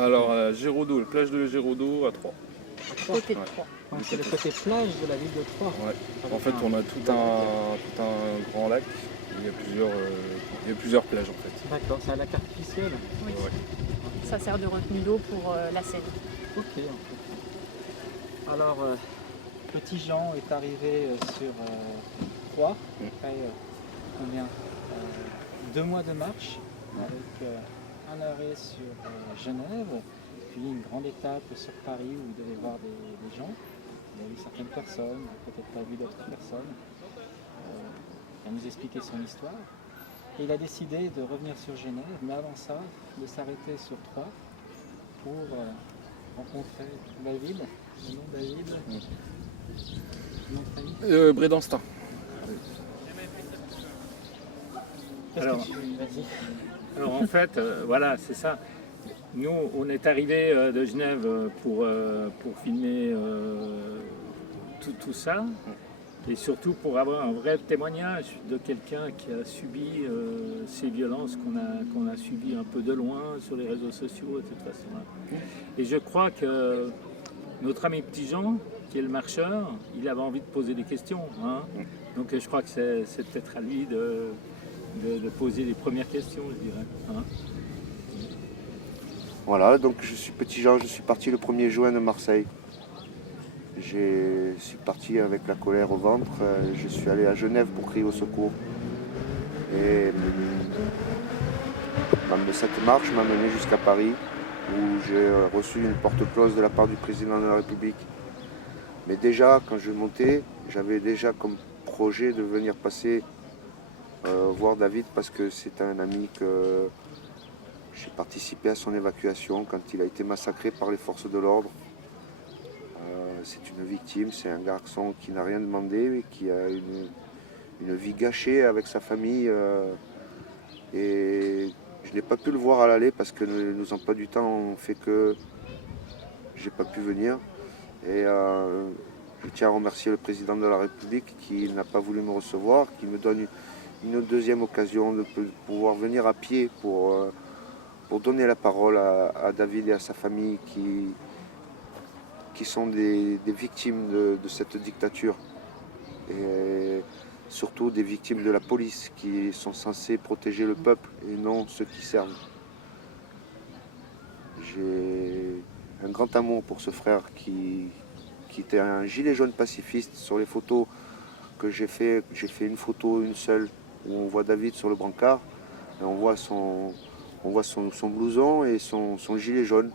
Alors, Géraudot, la plage de Géraudot à Troyes. Côté de Ouais. Troyes. Ouais, c'est le côté plage de la ville de Troyes. Ouais. Avec En fait, on a tout un grand lac. Il y a plusieurs plages en fait. D'accord, c'est un lac artificiel. Oui. Ouais. Ça sert de retenue d'eau pour la Seine. Ok, en fait. Alors, petit Jean est arrivé sur Troyes, après combien 2 mois de marche, avec un arrêt sur Genève, puis une grande étape sur Paris où il devait voir des gens. Il a vu certaines personnes, peut-être pas vu d'autres personnes. Il va nous expliquer son histoire. Et il a décidé de revenir sur Genève, mais avant ça, de s'arrêter sur Troyes pour rencontrer David. Le nom David. Le nom de famille. Brédanstin. Qu'est-ce Alors- que tu... Vas-y. Alors en fait, voilà, c'est ça. Nous, on est arrivé de Genève pour filmer tout ça, et surtout pour avoir un vrai témoignage de quelqu'un qui a subi ces violences qu'on a subies un peu de loin sur les réseaux sociaux de toute façon. Et je crois que notre ami Petit Jean, qui est le marcheur, il avait envie de poser des questions. Hein. Donc je crois que c'est peut-être à lui de poser les premières questions, je dirais. Hein. Voilà, donc je suis Petit Jean, je suis parti le 1er juin de Marseille. Je suis parti avec la colère au ventre, je suis allé à Genève pour crier au secours. Et cette marche m'a mené jusqu'à Paris, où j'ai reçu une porte close de la part du président de la République. Mais déjà, quand je montais, j'avais déjà comme projet de venir passer voir David, parce que c'est un ami que j'ai participé à son évacuation quand il a été massacré par les forces de l'ordre. C'est une victime, c'est un garçon qui n'a rien demandé, mais qui a une vie gâchée avec sa famille. Et je n'ai pas pu le voir à l'aller parce que nos emplois du temps ont fait que j'ai pas pu venir. Et je tiens à remercier le président de la République qui n'a pas voulu me recevoir, qui me donne une deuxième occasion de pouvoir venir à pied pour donner la parole à David et à sa famille qui sont des victimes de cette dictature. Et surtout des victimes de la police qui sont censées protéger le peuple et non ceux qui servent. J'ai un grand amour pour ce frère qui était un gilet jaune pacifiste. Sur les photos que j'ai fait une photo, une seule, où on voit David sur le brancard, et on voit son blouson et son gilet jaune.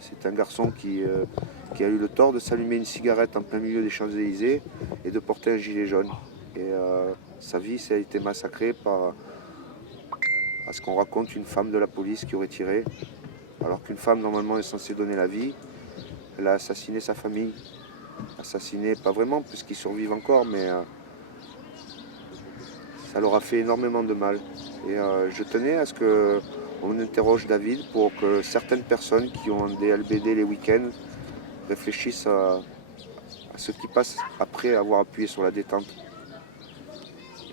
C'est un garçon qui a eu le tort de s'allumer une cigarette en plein milieu des Champs-Élysées et de porter un gilet jaune. Et sa vie, ça a été massacrée à ce qu'on raconte une femme de la police qui aurait tiré. Alors qu'une femme, normalement, est censée donner la vie. Elle a assassiné sa famille. Assassiné, pas vraiment, puisqu'ils survivent encore, mais ça leur a fait énormément de mal. Et je tenais à ce qu'on interroge David pour que certaines personnes qui ont des LBD les week-ends réfléchissent à ce qui passe après avoir appuyé sur la détente.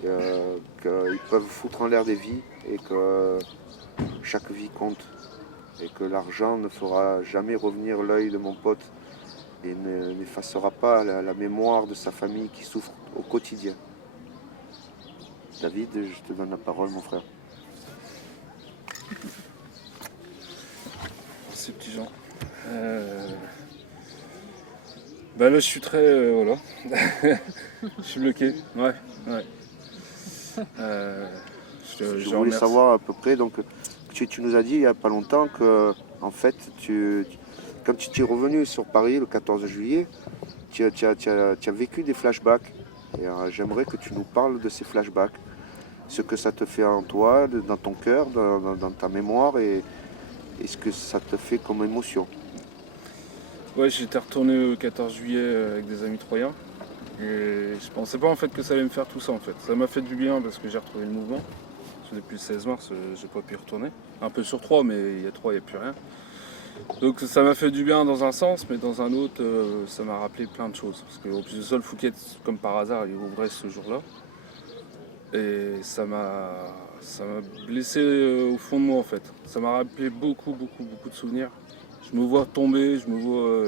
Qu'ils peuvent foutre en l'air des vies et que chaque vie compte. Et que l'argent ne fera jamais revenir l'œil de mon pote et n'effacera pas la mémoire de sa famille qui souffre au quotidien. David, je te donne la parole, mon frère. Merci Petit Jean. Bah là je suis très... voilà. Je suis bloqué. Ouais. Je voulais remercie. savoir à peu près, donc tu nous as dit il n'y a pas longtemps que en fait quand tu es revenu sur Paris le 14 juillet, tu as vécu des flashbacks. Et j'aimerais que tu nous parles de ces flashbacks, ce que ça te fait en toi, dans ton cœur, dans ta mémoire et ce que ça te fait comme émotion. Ouais, j'étais retourné le 14 juillet avec des amis troyens. Et je pensais pas en fait que ça allait me faire tout ça en fait. Ça m'a fait du bien parce que j'ai retrouvé le mouvement. Parce que depuis le 16 mars, j'ai pas pu y retourner. Un peu sur Troyes, mais il y a Troyes, il n'y a plus rien. Donc ça m'a fait du bien dans un sens, mais dans un autre, ça m'a rappelé plein de choses. Parce qu'au plus de sol, Fouquet, comme par hasard, il ouvrait ce jour-là. Et ça m'a blessé au fond de moi en fait. Ça m'a rappelé beaucoup de souvenirs. Je me vois tomber, je me vois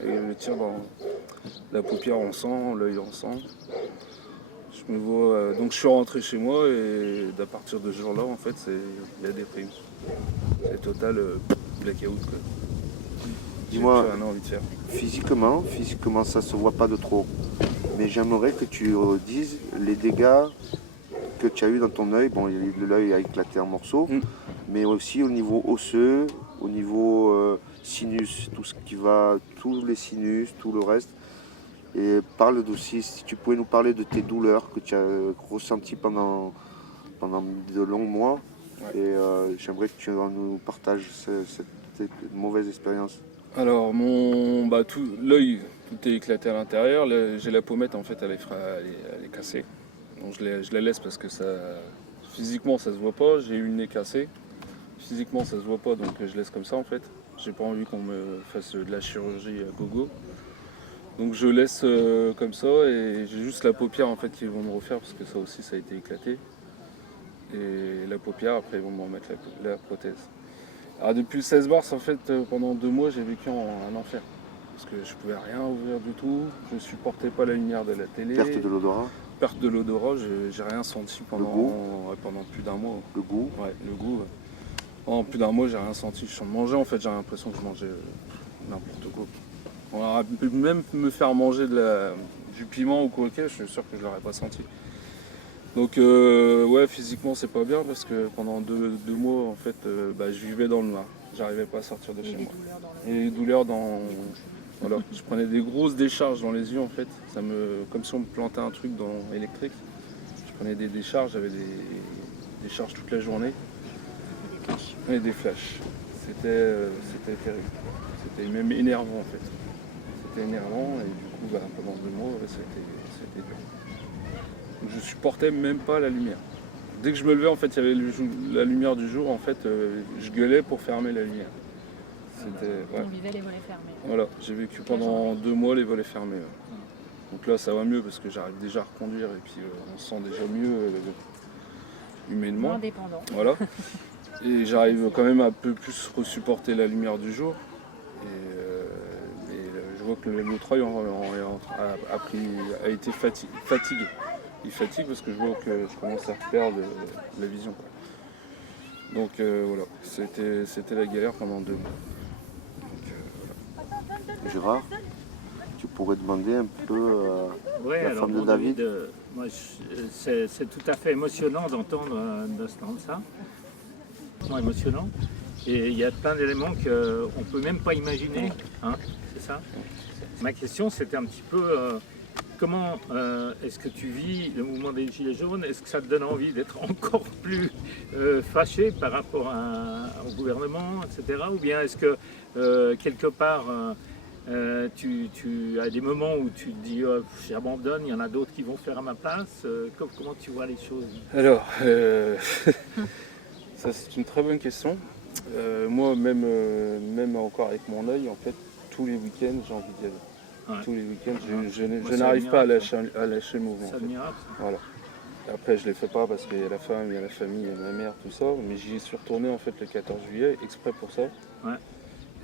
avec le tir dans la paupière en sang, l'œil en sang. Je me vois, donc je suis rentré chez moi et à partir de ce jour-là, en fait, il y a des primes. C'est total blackout, quoi. Dis-moi, J'ai rien envie de faire. physiquement ça se voit pas de trop. Mais j'aimerais que tu dises les dégâts que tu as eu dans ton œil. Bon, l'œil a éclaté en morceaux, mais aussi au niveau osseux, au niveau sinus, tout ce qui va, tous les sinus, tout le reste. Et parle aussi, si tu pouvais nous parler de tes douleurs que tu as ressenties pendant de longs mois. Ouais. Et j'aimerais que tu nous partages cette mauvaise expérience. Alors, l'œil, tout est éclaté à l'intérieur. J'ai la pommette, en fait, elle est cassée. Donc je la laisse parce que physiquement, ça se voit pas. J'ai eu le nez cassé. Physiquement, ça se voit pas, donc je laisse comme ça, en fait. J'ai pas envie qu'on me fasse de la chirurgie à gogo. Donc je laisse comme ça et j'ai juste la paupière, en fait, qu'ils vont me refaire parce que ça aussi, ça a été éclaté. Et la paupière, après, ils vont me remettre la prothèse. Alors depuis le 16 mars, en fait, pendant 2 mois, j'ai vécu un enfer. Parce que je pouvais rien ouvrir du tout, je supportais pas la lumière de la télé. Perte de l'odorat, Perte de l'odorat, j'ai rien senti pendant plus d'un mois. le goût. Ouais, le goût. Ouais. Pendant plus d'un mois, j'ai rien senti. Je mangeais, en fait, j'ai l'impression que je mangeais n'importe quoi. On aurait pu même me faire manger du piment ou quoi, je suis sûr que je l'aurais pas senti. Donc ouais, physiquement c'est pas bien parce que pendant deux mois en fait je vivais dans le noir. J'arrivais pas à sortir de Et chez des moi. douleurs dans Et les douleurs voilà, je prenais des grosses décharges dans les yeux en fait. Comme si on me plantait un truc électrique. Je prenais des décharges, j'avais des décharges toute la journée. Et des flashs. C'était terrible. C'était même énervant en fait. C'était énervant et du coup pendant 2 mois c'était dur. Je supportais même pas la lumière. Dès que je me levais, en fait, il y avait la lumière du jour. En fait, je gueulais pour fermer la lumière. On vivait les volets fermés. Voilà, j'ai vécu pendant 2 mois les volets fermés. Ouais. Donc là, ça va mieux parce que j'arrive déjà à reconduire et puis on se sent déjà mieux humainement. Moins dépendant. Voilà. Et j'arrive quand même à un peu plus supporter la lumière du jour. Et je vois que l'autre œil a été fatigué. Il fatigue parce que je vois que je commence à perdre la vision. Quoi. Donc voilà, c'était la galère pendant 2 mois. Donc, Gérard, tu pourrais demander un peu Ouais, la alors femme de bon, David. Moi, c'est tout à fait émotionnant d'entendre ça. Vraiment émotionnant. Et il y a plein d'éléments qu'on ne peut même pas imaginer. Hein, c'est ça. Ma question, c'était un petit peu comment est-ce que tu vis le mouvement des Gilets jaunes? Est-ce que ça te donne envie d'être encore plus fâché par rapport au gouvernement, etc. Ou bien est-ce que quelque part tu as des moments où tu te dis j'abandonne, il y en a d'autres qui vont faire à ma place? Comment tu vois les choses? Alors, ça c'est une très bonne question. Moi, même encore avec mon œil, en fait, tous les week-ends, j'ai envie d'y aller. Ouais. Tous les week-ends, Moi, je c'est n'arrive pas à admirable, lâcher le mouvement. C'est En fait. admirable. Voilà. Après, je ne les fais pas parce qu'il y a la femme, il y a la famille, il y a ma mère, tout ça. Mais j'y suis retourné en fait le 14 juillet, exprès pour ça. Ouais.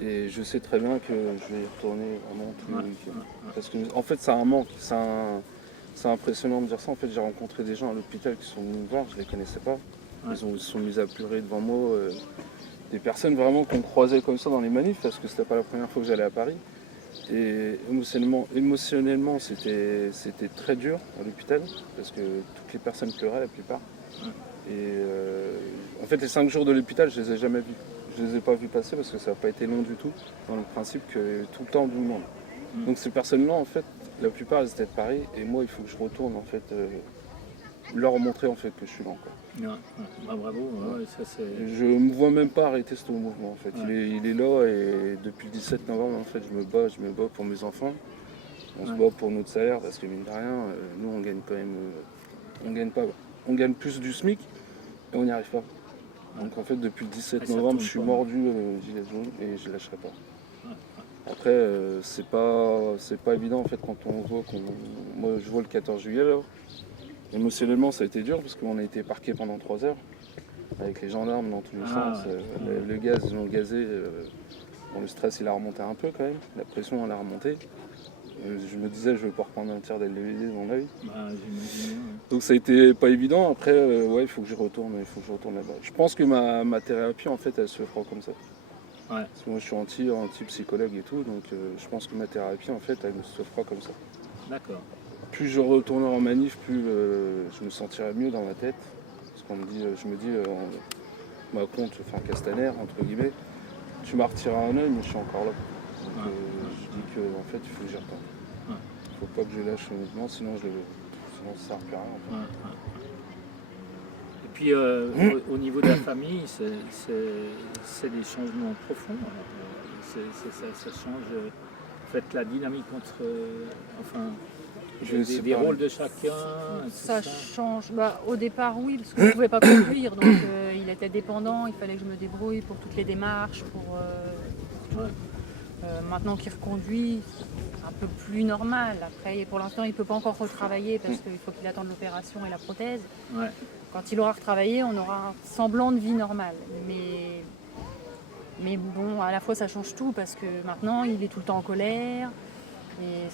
Et je sais très bien que je vais y retourner vraiment tous les week-ends. Ouais. Parce que en fait, c'est un manque. C'est impressionnant de dire ça. En fait, j'ai rencontré des gens à l'hôpital qui sont venus me voir, je ne les connaissais pas. Ouais. Ils se sont mis à pleurer devant moi. Des personnes vraiment qu'on croisait comme ça dans les manifs, parce que c'était pas la première fois que j'allais à Paris. Et émotionnellement c'était très dur à l'hôpital, parce que toutes les personnes pleuraient, la plupart. Et en fait, les 5 jours de l'hôpital, je les ai jamais vus. Je les ai pas vus passer parce que ça n'a pas été long du tout, dans le principe que tout le temps du monde. Donc ces personnes-là, en fait, la plupart, elles étaient de Paris, et moi, il faut que je retourne, en fait, leur montrer, en fait, que je suis là, quoi. Ouais. Bah, bravo, ouais, ça c'est... Je ne me vois même pas arrêter ce mouvement, en fait. Ouais. Il est là, et depuis le 17 novembre, en fait, je me bats pour mes enfants. On se bat pour notre salaire, parce que mine de rien, nous, on gagne quand même... on gagne plus du SMIC, et on n'y arrive pas. Donc en fait, depuis le 17 novembre, je suis mordu gilet jaune et je ne lâcherai pas. Après, c'est pas évident en fait quand on voit moi je vois le 14 juillet là. Émotionnellement ça a été dur parce qu'on a été parqués pendant 3 heures. avec les gendarmes dans tous les Ah, sens. ouais. Le gaz, ils l'ont gazé. Bon, le stress, il a remonté un peu quand même. La pression, elle a remonté. Je me disais, je vais pas reprendre un tir d'LVD dans l'œil. Bah, j'imagine bien, ouais. Donc ça a été pas évident. Après, ouais, il faut que je retourne là-bas. Je pense que ma thérapie, en fait, elle se fera comme ça. Ouais. Parce que moi, je suis anti-psychologue et tout, donc je pense que ma thérapie, en fait, elle se fera comme ça. D'accord. Plus je retournerai en manif, plus je me sentirai mieux dans ma tête. Parce qu'on me dit, je me dis, Macron, enfin Castaner, entre guillemets, tu m'as retiré un œil, mais je suis encore là. Donc Ouais. je dis que, en fait, il faut que j'y retourne. Ouais. Il faut pas que je lâche le mouvement, sinon ça sert plus à rien. En fait. Ouais, ouais. Et puis au niveau de la famille, c'est des changements profonds. Ça change en fait, la dynamique entre des rôles de chacun. tout Ça change. Bah, au départ, oui, parce que je ne pouvais pas conduire, donc il était dépendant, il fallait que je me débrouille pour toutes les démarches, pour tout. Ouais. Maintenant qu'il reconduit, c'est un peu plus normal. Après, pour l'instant, il ne peut pas encore retravailler parce qu'il faut qu'il attende l'opération et la prothèse. Ouais. Quand il aura retravaillé, on aura un semblant de vie normale. Mais bon, à la fois, ça change tout parce que maintenant, il est tout le temps en colère. Et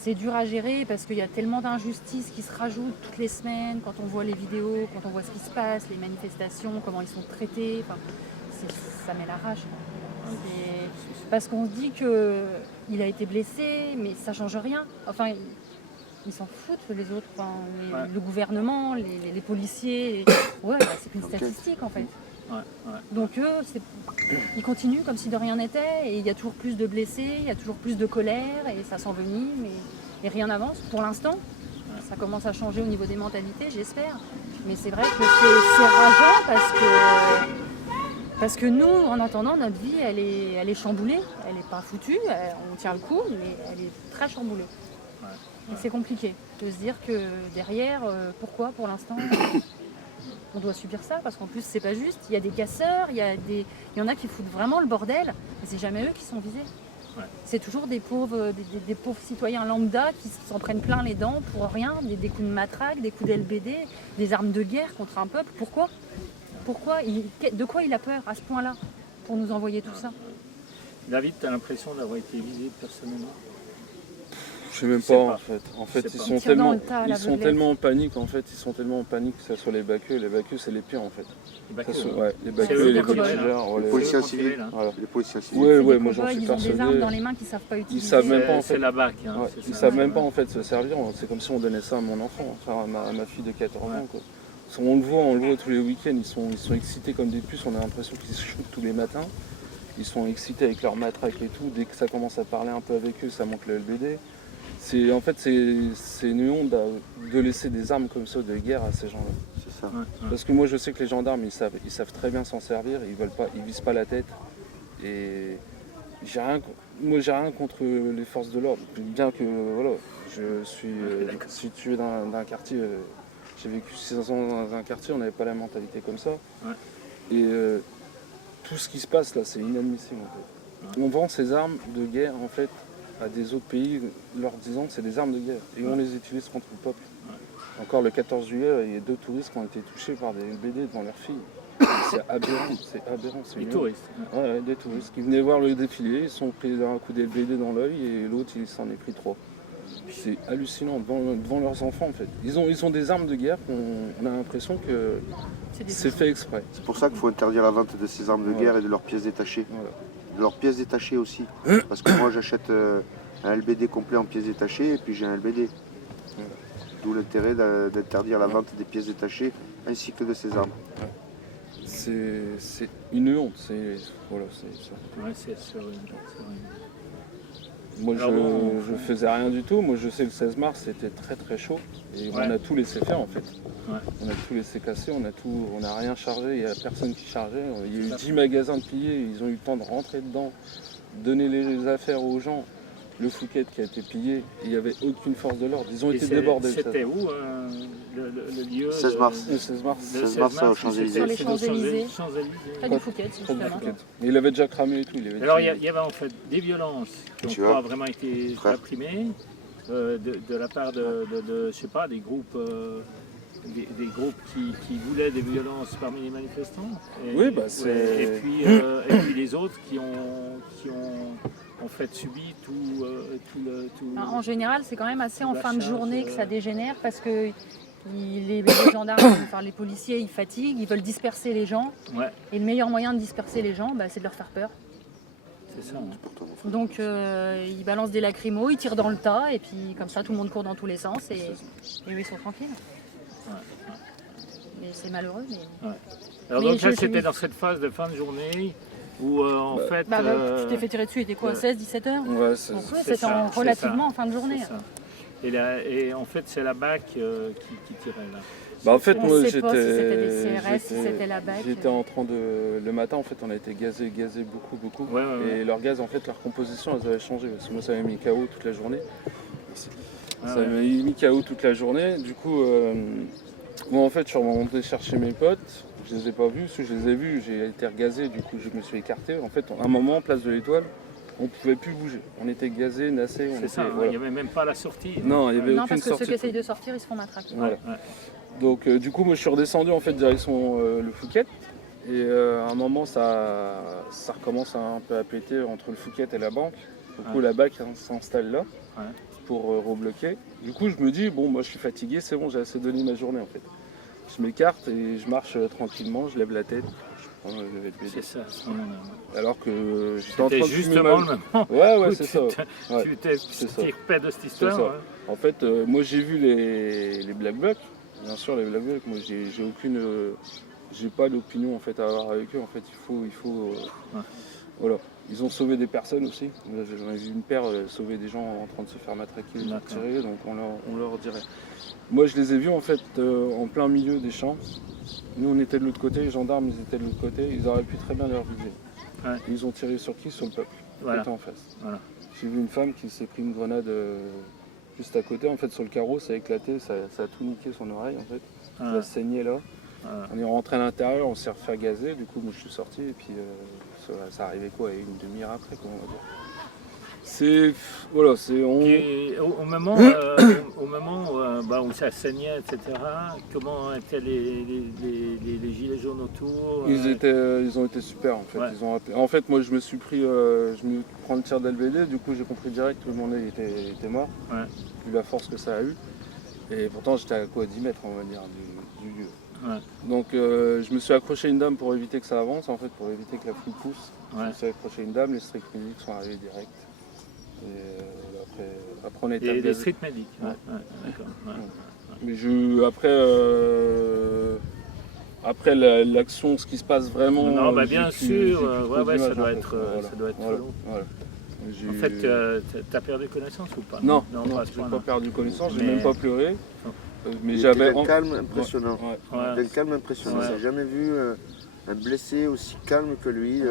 c'est dur à gérer parce qu'il y a tellement d'injustices qui se rajoutent toutes les semaines quand on voit les vidéos, quand on voit ce qui se passe, les manifestations, comment ils sont traités. Enfin, ça met la rage. Parce qu'on se dit qu'il a été blessé, mais ça ne change rien. Enfin, ils s'en foutent les autres, enfin, Ouais. le gouvernement, les policiers. Ouais, bah, c'est qu'une statistique en fait. Ouais, ouais. Donc eux, ils continuent comme si de rien n'était, et il y a toujours plus de blessés, il y a toujours plus de colère, et ça s'envenime, et rien n'avance. Pour l'instant, ça commence à changer au niveau des mentalités, j'espère. Mais c'est vrai que c'est rageant parce que nous, en attendant, notre vie, elle est chamboulée, elle n'est pas foutue, on tient le coup, mais elle est très chamboulée. Et c'est compliqué de se dire que derrière, pourquoi pour l'instant on doit subir ça, parce qu'en plus c'est pas juste, il y a des casseurs, il y en a qui foutent vraiment le bordel, et c'est jamais eux qui sont visés. Ouais. C'est toujours des pauvres citoyens lambda qui s'en prennent plein les dents pour rien, des coups de matraque, des coups d'LBD, des armes de guerre contre un peuple. Pourquoi de quoi il a peur à ce point-là pour nous envoyer tout ça? David, tu as l'impression d'avoir été visé personnellement? Je sais même Je sais pas, pas. en fait. En fait, sais ils pas. sont Tire dans tellement, le tas, à ils sont l'aveuglette. tellement en panique, en fait. Ils sont tellement en panique que ce soit les Baqueux. Les Baqueux, c'est les pires, en fait. Les Baqueux, Ça, c'est- hein. ouais, les Baqueux eux et les qu'on tirait, Voltigeurs. là. Ouais, Les policiers Ceux qu'on civils. tirait, là. voilà. Les policiers civils. Ouais, C'est ouais, des moi j'en cow-boys, suis ils ont des armes persuadé. dans les mains qu'ils savent pas utiliser. Ils savent même pas, en C'est fait. la BAC. Hein, Ouais, c'est ils ça. savent même pas en fait se servir, c'est comme si on donnait ça à mon enfant, enfin à ma fille de 14 ans. Quoi. On le voit tous les week-ends, ils sont excités comme des puces, on a l'impression qu'ils se shootent tous les matins. Ils sont excités avec leur matraque et tout, dès que ça commence à parler un peu avec eux, ça monte le LBD. En fait, c'est une honte de laisser des armes comme ça de guerre à ces gens-là. C'est ça. Ouais, ouais. Parce que moi je sais que les gendarmes ils savent très bien s'en servir, ils visent pas la tête. Et j'ai rien contre les forces de l'ordre, bien que voilà, je suis situé dans un quartier, j'ai vécu 6 ans dans un quartier, on n'avait pas la mentalité comme ça. Ouais. Et tout ce qui se passe là, c'est inadmissible en fait. On vend ces armes de guerre en fait à des autres pays, leur disant que c'est des armes de guerre, et on les utilise contre le peuple. Encore le 14 juillet, il y a 2 touristes qui ont été touchés par des LBD devant leurs filles. C'est aberrant, c'est Les une honte. touristes. Ouais, des touristes qui venaient voir le défilé, ils sont pris un coup d'LBD dans l'œil et l'autre il s'en est pris 3. C'est hallucinant devant leurs enfants en fait. Ils ont des armes de guerre qu'on a l'impression que c'est fait exprès. C'est pour ça qu'il faut interdire la vente de ces armes de guerre et de leurs pièces détachées. Voilà. De leurs pièces détachées aussi. Parce que moi j'achète un LBD complet en pièces détachées et puis j'ai un LBD. D'où l'intérêt d'interdire la vente des pièces détachées ainsi que de ces armes. C'est une honte, voilà, c'est ça. Ouais, c'est horrible. C'est horrible. Moi Alors bon, je faisais rien du tout, moi je sais le 16 mars c'était très très chaud et Ouais. on a tout laissé faire en fait. Ouais. On a tout laissé casser, on n'a rien chargé, il n'y a personne qui chargeait. Il y a eu 10 magasins de pillés, ils ont eu le temps de rentrer dedans, donner les affaires aux gens. Le Fouquet qui a été pillé, il n'y avait aucune force de l'ordre, ils ont Et été débordés. C'était où le lieu 16 mars. Le 16 mars, Le 16 mars, aux Champs-Élysées. Sur les Champs-Élysées. Champs-Élysées. Près du Fouquet, près du justement. Fouquet. Mais il avait déjà cramé et tout. Alors il y avait en fait des violences qui Tu n'ont vois, pas vraiment été frère. réprimées de la part de je sais pas, des groupes des groupes qui voulaient des violences parmi les manifestants. Oui, bah, c'est- et puis les autres qui ont en fait subi tout le. En général, c'est quand même assez en La fin de charge, journée que ça dégénère parce que les gendarmes, enfin, les policiers, ils fatiguent, ils veulent disperser les gens. Ouais, Et le meilleur moyen de disperser les gens, bah, c'est de leur faire peur. c'est ça. Hein. Donc ils balancent des lacrymos, ils tirent dans le tas et puis comme ça tout le monde court dans tous les sens et eux ils sont tranquilles. Mais c'est malheureux. Mais... Alors Mais donc là, je c'était suis- dans cette phase de fin de journée où en fait. tu t'es fait tirer dessus, il était quoi, ouais. 16-17 heures? Ouais, c'est Donc ouais, c'est c'était ça, c'est relativement ça. en fin de journée. C'est ça. Et en fait, c'est la BAC qui tirait là. Bah en fait, On moi sait pas si c'était des j'étais. CRS, si c'était la BAC. J'étais en train de. Le matin, en fait, on a été gazé beaucoup. Ouais, ouais, ouais. Et leur gaz, en fait, leur composition, elles avaient changé. Parce que moi, ça m'avait mis KO toute la journée. Ah Ça ouais. m'avait mis KO toute la journée. Du coup, moi, en fait, je suis remonté chercher mes potes. Je les ai pas vus. Ceux que je les ai vus, j'ai été regazé. Du coup, je me suis écarté. En fait, à un moment, place de l'Étoile, on pouvait plus bouger. On était gazé, nassé. C'est ça, hein, il n'y avait même pas la sortie. Non, il n'y avait Non, aucune parce que sortie. ceux qui essayent de sortir, ils se font matraquer. Voilà. Ouais. Donc du coup moi je suis redescendu en fait direction le Fouquet et à un moment ça recommence un peu à péter entre le Fouquet et la banque. Du coup Ouais. la BAC s'installe là Ouais. pour rebloquer. Du coup je me dis bon moi je suis fatigué, c'est bon, j'ai assez donné ma journée en fait. Je m'écarte et je marche tranquillement, je lève la tête, je prends le LPD. C'est ça, à ce moment-là. Alors que j'étais en train C'était de fumer justement ma- le moment Ouais où c'est ça. Ouais. tu t'es c'est ça. tiré de cette histoire. ça. Ouais. En fait, moi j'ai vu les Black Blocs. Bien sûr, les Black Blocs, moi j'ai aucune, j'ai pas d'opinion en fait à avoir avec eux. En fait, il faut, voilà. Ils ont sauvé des personnes aussi. J'en ai vu une paire sauver des gens en train de se faire matraquer, D'accord. tirer, donc on leur dirait. Moi, je les ai vus en fait en plein milieu des champs. Nous, on était de l'autre côté, les gendarmes, ils étaient de l'autre côté. Ils auraient pu très bien leur viser. Ouais. Ils ont tiré sur qui? Sur le peuple. Voilà. Qui était en face. Voilà. J'ai vu une femme qui s'est pris une grenade juste à côté, en fait sur le carreau, ça a éclaté, ça a tout niqué son oreille en fait. Ça Ouais. a saigné là. Ouais. On est rentré à l'intérieur, on s'est refait gazer, du coup moi je suis sorti et puis ça arrivait quoi, une demi-heure après quoi, on va dire. C'est. Voilà, c'est. Et au moment, où ça saignait, etc., comment étaient les gilets jaunes autour? Ils ont été super en fait. Ouais. Ils ont appelé- En fait, moi je me suis pris. Je me prends le tir d'LBD, du coup j'ai compris direct que le monde était mort. Ouais. Vu la force que ça a eu. Et pourtant j'étais à quoi, 10 mètres on va dire du lieu. Ouais. Donc je me suis accroché à une dame pour éviter que ça avance, en fait, pour éviter que la foule pousse. Ouais. Je me suis accroché à une dame, les strict medics sont arrivés direct. Et après on a été Et les regazés. street medics. Ouais. Ouais. Ouais, d'accord. Ouais. Mais après l'action, ce qui se passe vraiment. Non, bah, j'ai bien plus- sûr, j'ai plus trop ouais, ça d'images, doit en fait. être, Voilà. ça doit être Voilà. long. Voilà. En fait, tu as perdu connaissance ou pas? Non, pas à ce j'ai pas point-là. perdu connaissance, j'ai Mais- même pas pleuré. Non. Mais Il j'avais. était d'un calme impressionnant. Ouais. Ouais. D'un calme impressionnant. Ouais. J'ai jamais vu un blessé aussi calme que lui. Ouais.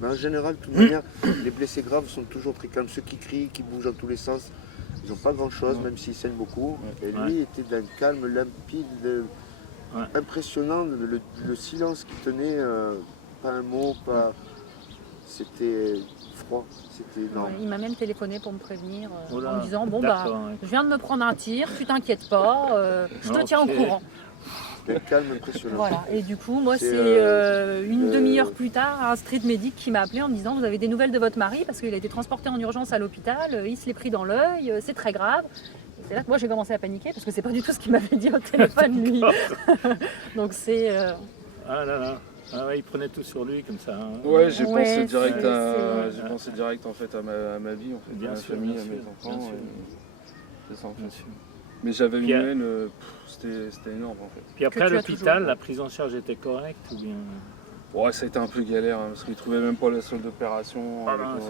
Mais en général, de toute manière, les blessés graves sont toujours très calmes. Ceux qui crient, qui bougent dans tous les sens, ils n'ont pas grand-chose, Ouais. même s'ils saignent beaucoup. Ouais. Et lui était d'un calme limpide, Ouais. impressionnant. Le silence qu'il tenait, pas un mot, pas. C'était froid, c'était énorme. Ouais, il m'a même téléphoné pour me prévenir Oh là, en me disant bon bah d'accord, ouais. je viens de me prendre un tir, tu t'inquiètes pas, je te tiens au Ok. courant. C'était un calme impressionnant. Voilà. Et du coup moi C'est, c'est une le- demi-heure plus tard un street medic qui m'a appelé en me disant vous avez des nouvelles de votre mari parce qu'il a été transporté en urgence à l'hôpital, il se l'est pris dans l'œil, c'est très grave. Et c'est là que moi j'ai commencé à paniquer parce que c'est pas du tout ce qu'il m'avait dit au téléphone lui. Donc c'est Ah là là. Ah ouais, il prenait tout sur lui comme ça. Hein. Ouais, j'ai Ouais, pensé direct c'est- j'ai pensé direct en fait à ma vie, en fait, Bien à ma sûr, famille, bien à mes sûr, enfants. bien sûr. C'est ça en Bien fait. sûr. Mais j'avais une Puis, haine, c'était énorme en fait. Puis après Que à tu as l'hôpital, toujours. la prise en charge était correcte ou bien? Ouais, ça a été un peu galère hein, parce qu'ils trouvaient même pas la salle d'opération. Ah mince,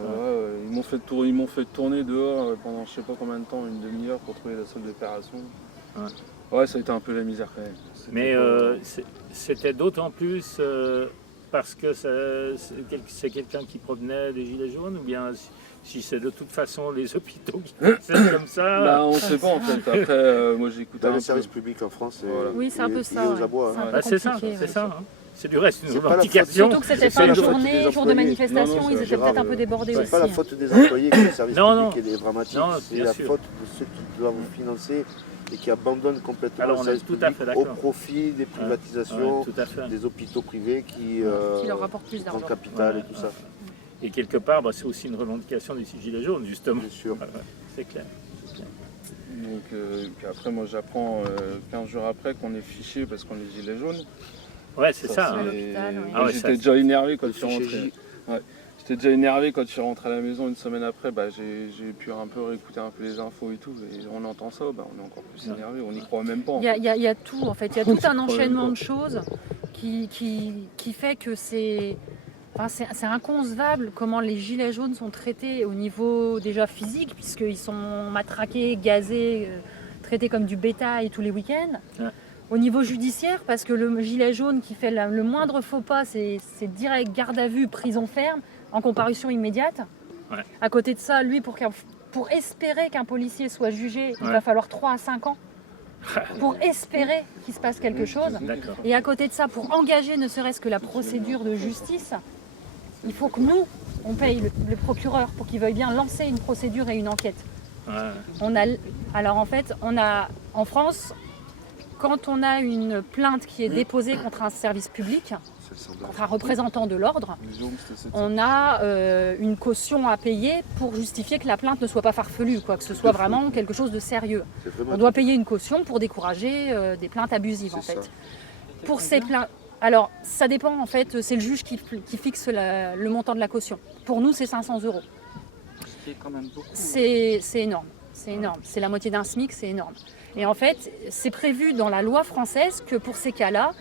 Ils m'ont fait tourner dehors pendant je sais pas combien de temps, une demi-heure pour trouver la salle d'opération. Ouais, ça a été un peu la misère quand même. C'était Mais pas- c'était d'autant plus parce que c'est quelqu'un qui provenait des Gilets jaunes ou bien si c'est de toute façon les hôpitaux qui fonctionnent comme ça? Bah, on sait pas en fait. Après, moi j'ai écouté Dans un le peu. service public en France, Voilà. oui c'est un peu ça. aux ouais. abois. C'est un peu Bah, c'est ça, compliqué, c'est ouais. ça. Hein. C'est du reste une C'est pas la revendication. Surtout que c'était C'est fin de la faute journée, des jour de employés. manifestation, Non, non, ils c'est étaient peut-être un Gérard, peu débordés C'est aussi. pas la faute des employés que le service Non, public est dramatique, Non, c'est bien la sûr. faute de ceux qui doivent financer et qui abandonnent complètement Alors, le on est service tout à public fait au d'accord. profit des privatisations, Ouais, tout à fait. des hôpitaux privés qui leur rapportent plus prennent d'argent. capital et Ouais, tout ça, Et quelque part, c'est aussi une revendication des gilets jaunes, justement. bien sûr. C'est clair. Donc, puis après, moi j'apprends 15 jours après qu'on est fiché parce qu'on est gilet jaune. Ouais, c'est ça. c'est- À l'hôpital, ouais. moi, Ah ouais, j'étais ça, déjà énervé quand Le je suis fichier rentré. J, J'étais déjà énervé quand je suis rentré à la maison une semaine après. J'ai pu un peu réécouter un peu les infos et tout. Et on entend ça, on est encore plus Ouais. énervé. On n'y croit même pas. en Il y a, fait. il y a tout en fait, il y a tout un Problème, enchaînement quoi. de choses qui fait que c'est inconcevable comment les gilets jaunes sont traités au niveau déjà physique, puisqu'ils sont matraqués, gazés, traités comme du bétail tous les week-ends. Ouais. Au niveau judiciaire, parce que le gilet jaune qui fait le moindre faux pas, c'est direct garde à vue, prison ferme, en comparution immédiate. Ouais. À côté de ça, lui, pour espérer qu'un policier soit jugé, il Ouais. va falloir 3 à 5 ans. Pour espérer qu'il se passe quelque chose. D'accord. Et à côté de ça, pour engager ne serait-ce que la procédure de justice, il faut que nous, on paye le procureur pour qu'il veuille bien lancer une procédure et une enquête. Ouais. Alors en fait, en France, quand on a une plainte qui est déposée contre un service public, c'est le standard. contre un représentant de l'ordre, Les jaunes, c'était 700. on a une caution à payer pour justifier que la plainte ne soit pas farfelue, quoi, que ce soit vraiment quelque chose de sérieux. C'est vraiment On doit payer une caution pour décourager des plaintes abusives en c'est fait. ça. Pour ces plaintes, alors ça dépend en fait, c'est le juge qui fixe le montant de la caution. Pour nous, c'est 500 €. Ce qui est quand même beaucoup. C'est énorme, c'est énorme. C'est la moitié d'un SMIC, c'est énorme. Et en fait, c'est prévu dans la loi française que pour ces cas-là,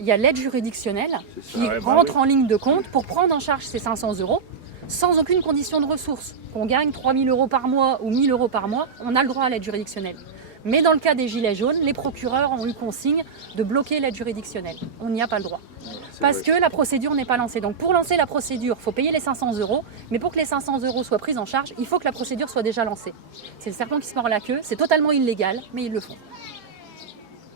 il y a l'aide juridictionnelle C'est ça. qui Ouais, bah rentre en ligne de compte pour prendre en charge ces 500 € sans aucune condition de ressources. Qu'on gagne 3 000 € par mois ou 1 000 € par mois, on a le droit à l'aide juridictionnelle. Mais dans le cas des gilets jaunes, les procureurs ont eu consigne de bloquer l'aide juridictionnelle. On n'y a pas le droit. C'est Parce vrai. que la procédure n'est pas lancée. Donc pour lancer la procédure, il faut payer les 500 €, mais pour que les 500 € soient pris en charge, il faut que la procédure soit déjà lancée. C'est le serpent qui se mord la queue, c'est totalement illégal, mais ils le font.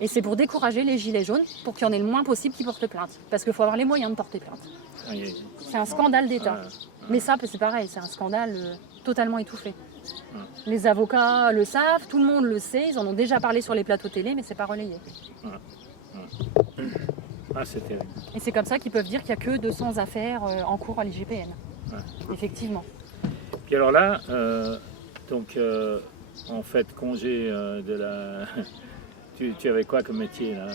Et c'est pour décourager les gilets jaunes, pour qu'il y en ait le moins possible qui portent plainte. Parce qu'il faut avoir les moyens de porter plainte. Aïe, aïe. C'est un scandale d'État. Ouais. Mais ça, c'est pareil, c'est un scandale totalement étouffé. Les avocats le savent, tout le monde le sait, ils en ont déjà parlé sur les plateaux télé, mais c'est pas relayé. Ah, c'est terrible. Et c'est comme ça qu'ils peuvent dire qu'il n'y a que 200 affaires en cours à l'IGPN. Ouais. Effectivement. Puis alors là, en fait, congé de la... tu avais quoi comme métier là?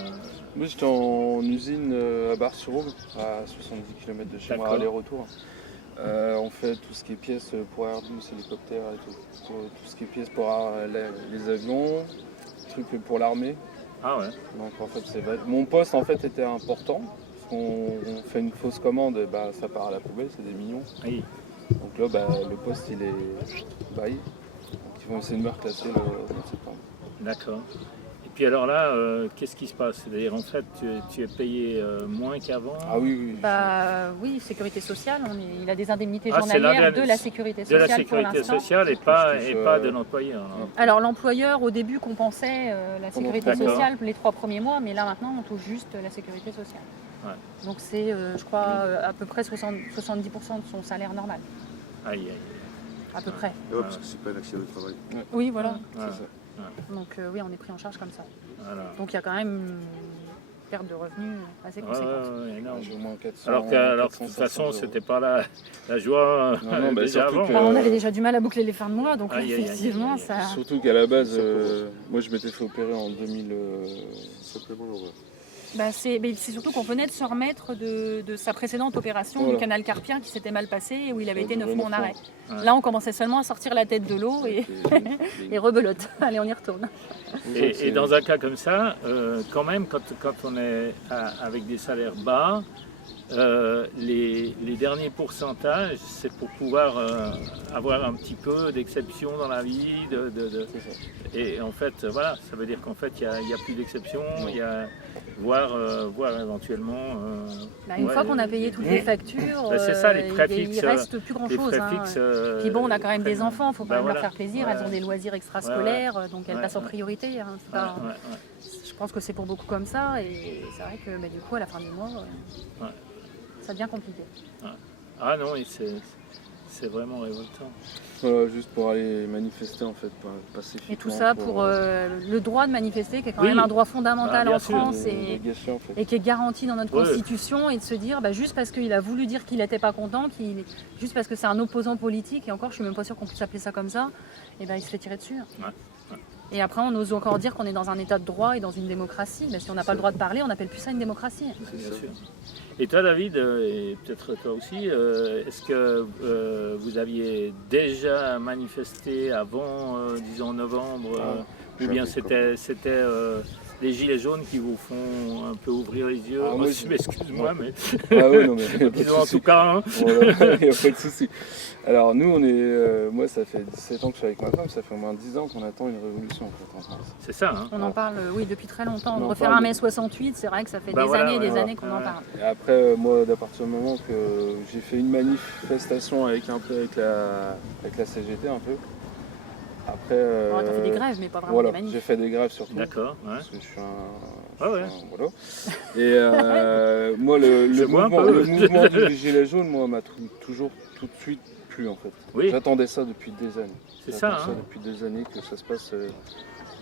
Moi j'étais en usine à Bar-sur-Aube, à 70 km de chez moi, D'accord. aller-retour. On fait tout ce qui est pièces pour Airbus, hélicoptères et tout. Tout ce qui est pièces pour les avions, trucs pour l'armée. Ah ouais. Donc en fait mon poste en fait était important. Parce qu'on fait une fausse commande, ça part à la poubelle, c'est des millions. Oui. Donc là le poste il est bail. Donc ils vont essayer de me reclasser le 20 septembre. D'accord. Et puis alors là, qu'est-ce qui se passe? C'est-à-dire en fait, tu es payé moins qu'avant? Ah oui. Oui, sécurité sociale, il a des indemnités Ah, c'est journalières l'indemnité de la sécurité De sociale la pour sécurité l'instant. sociale et pas de l'employeur. hein. Alors l'employeur au début compensait la sécurité D'accord. sociale les 3 premiers mois, mais là maintenant on touche juste la sécurité sociale. Ouais. Donc c'est je crois à peu près 70% de son salaire normal, Aïe, aïe. à peu près. Ouais, parce que c'est pas un accident de travail. Oui voilà. Ouais. C'est ça. Donc oui on est pris en charge comme ça. Voilà. Donc il y a quand même une perte de revenus assez Ouais, conséquente. ouais, énorme. J'ai au moins 400, Alors que de 400, toute façon, 500 €. c'était pas la joie Non, déjà surtout avant. que- Enfin, on avait déjà du mal à boucler les fins de mois, donc Aïe, aïe, aïe, effectivement aïe, aïe. ça... Surtout qu'à la base, moi je m'étais fait opérer en 2000. Simplement l'horreur. C'est surtout qu'on venait de se remettre de sa précédente opération Voilà. du canal carpien qui s'était mal passé et où il avait Ça a été 9 duré mois en 9 mois. arrêt. Ouais. Là, on commençait seulement à sortir la tête de l'eau et rebelote. Allez, on y retourne. Et dans un cas comme ça, quand même, quand on est avec des salaires bas, les derniers pourcentages, c'est pour pouvoir avoir un petit peu d'exception dans la vie. Et en fait, voilà, ça veut dire qu'en fait, il n'y a plus d'exception, il y a voire éventuellement... Une fois qu'on a payé toutes les factures, c'est ça, les frais il fixes, reste plus les grand-chose. frais fixes... Puis bon, on a quand même des enfants, il faut quand même leur voilà. faire plaisir. Ouais. Elles ont des loisirs extrascolaires, donc elles Ouais, passent en ouais. priorité. Hein. C'est pas- Je pense que c'est pour beaucoup comme ça, et c'est vrai que du coup, à la fin du mois, ça devient compliqué. Ah non, et C'est vraiment révoltant. Voilà, juste pour aller manifester en fait, pacifiquement. Et tout ça pour le droit de manifester, qui est quand Oui. même un droit fondamental Bah, bien en sûr, France les gâchis, en fait. et qui est garanti dans notre Ouais. Constitution, et de se dire, juste parce qu'il a voulu dire qu'il n'était pas content, juste parce que c'est un opposant politique, et encore je suis même pas sûre qu'on puisse appeler ça comme ça, et il se fait tirer dessus. Ouais. Et après on ose encore dire qu'on est dans un état de droit et dans une démocratie, mais si on n'a pas le droit de parler, on n'appelle plus ça une démocratie. Bien sûr. Et toi, David, et peut-être toi aussi, est-ce que vous aviez déjà manifesté avant, disons, novembre, ou bien c'était les gilets jaunes qui vous font un peu ouvrir les yeux? Ah, moi, excuse-moi, mais Ah ouais, non, mais y a pas de disons en souci. tout cas, hein. Voilà, il n'y a pas de souci. Alors nous, moi ça fait 17 ans que je suis avec ma femme, ça fait au moins 10 ans qu'on attend une révolution en fait en France. C'est ça, hein. On en parle, oui, depuis très longtemps. On De en refaire parle un mai depuis- 68, c'est vrai que ça fait Bah des voilà, années et des voilà. années qu'on en Ouais. parle. Et après, moi, à partir du moment que j'ai fait une manifestation avec la CGT un peu, après... Bon, t'as fait des grèves, mais pas vraiment Voilà, des manifs. j'ai fait des grèves surtout. D'accord, ouais. Parce que je suis un... Ah ouais. Voilà. Et moi, le Je vois un mouvement, peu. le mouvement du gilet jaune, moi, m'a toujours tout de suite plu en fait. Oui. J'attendais ça depuis des années. C'est ça, J'attends hein. depuis des années que ça se passe.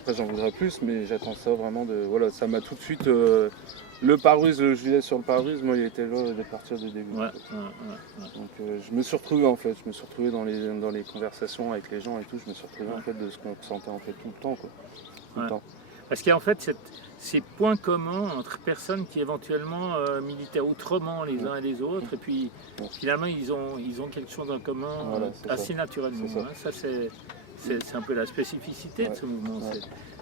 Après, j'en voudrais plus, mais j'attends ça vraiment de... Voilà, ça m'a tout de suite... le pare-brise, le gilet sur le pare-brise, moi, il était là dès partir du début. Ouais, en fait. ouais. Donc je me suis retrouvé en fait, je me suis retrouvé dans les conversations avec les gens et tout, je me suis retrouvé en fait de ce qu'on ressentait en fait tout le temps quoi. Tout le Ouais. temps. Parce qu'il y a en fait ces points communs entre personnes qui éventuellement militaient autrement les uns et les autres, et puis Ouais. finalement ils ont quelque chose en commun Voilà, c'est assez ça. naturellement. C'est ça. Hein. Ça c'est un peu la spécificité de Ouais. ce mouvement. Ouais.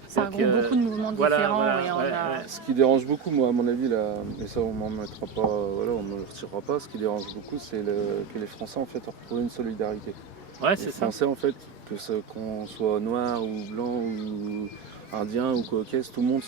Ça Donc, regroupe beaucoup de mouvements voilà, différents. voilà, et on ouais, a- ouais. Ce qui dérange beaucoup moi à mon avis là, et ça on m'en mettra pas, voilà, on me le retirera pas, ce qui dérange beaucoup c'est que les Français en fait ont retrouvé une solidarité. Ouais, Les c'est ça. Français en fait, qu'on soit noir ou blanc ou indien ou caucase, tout le monde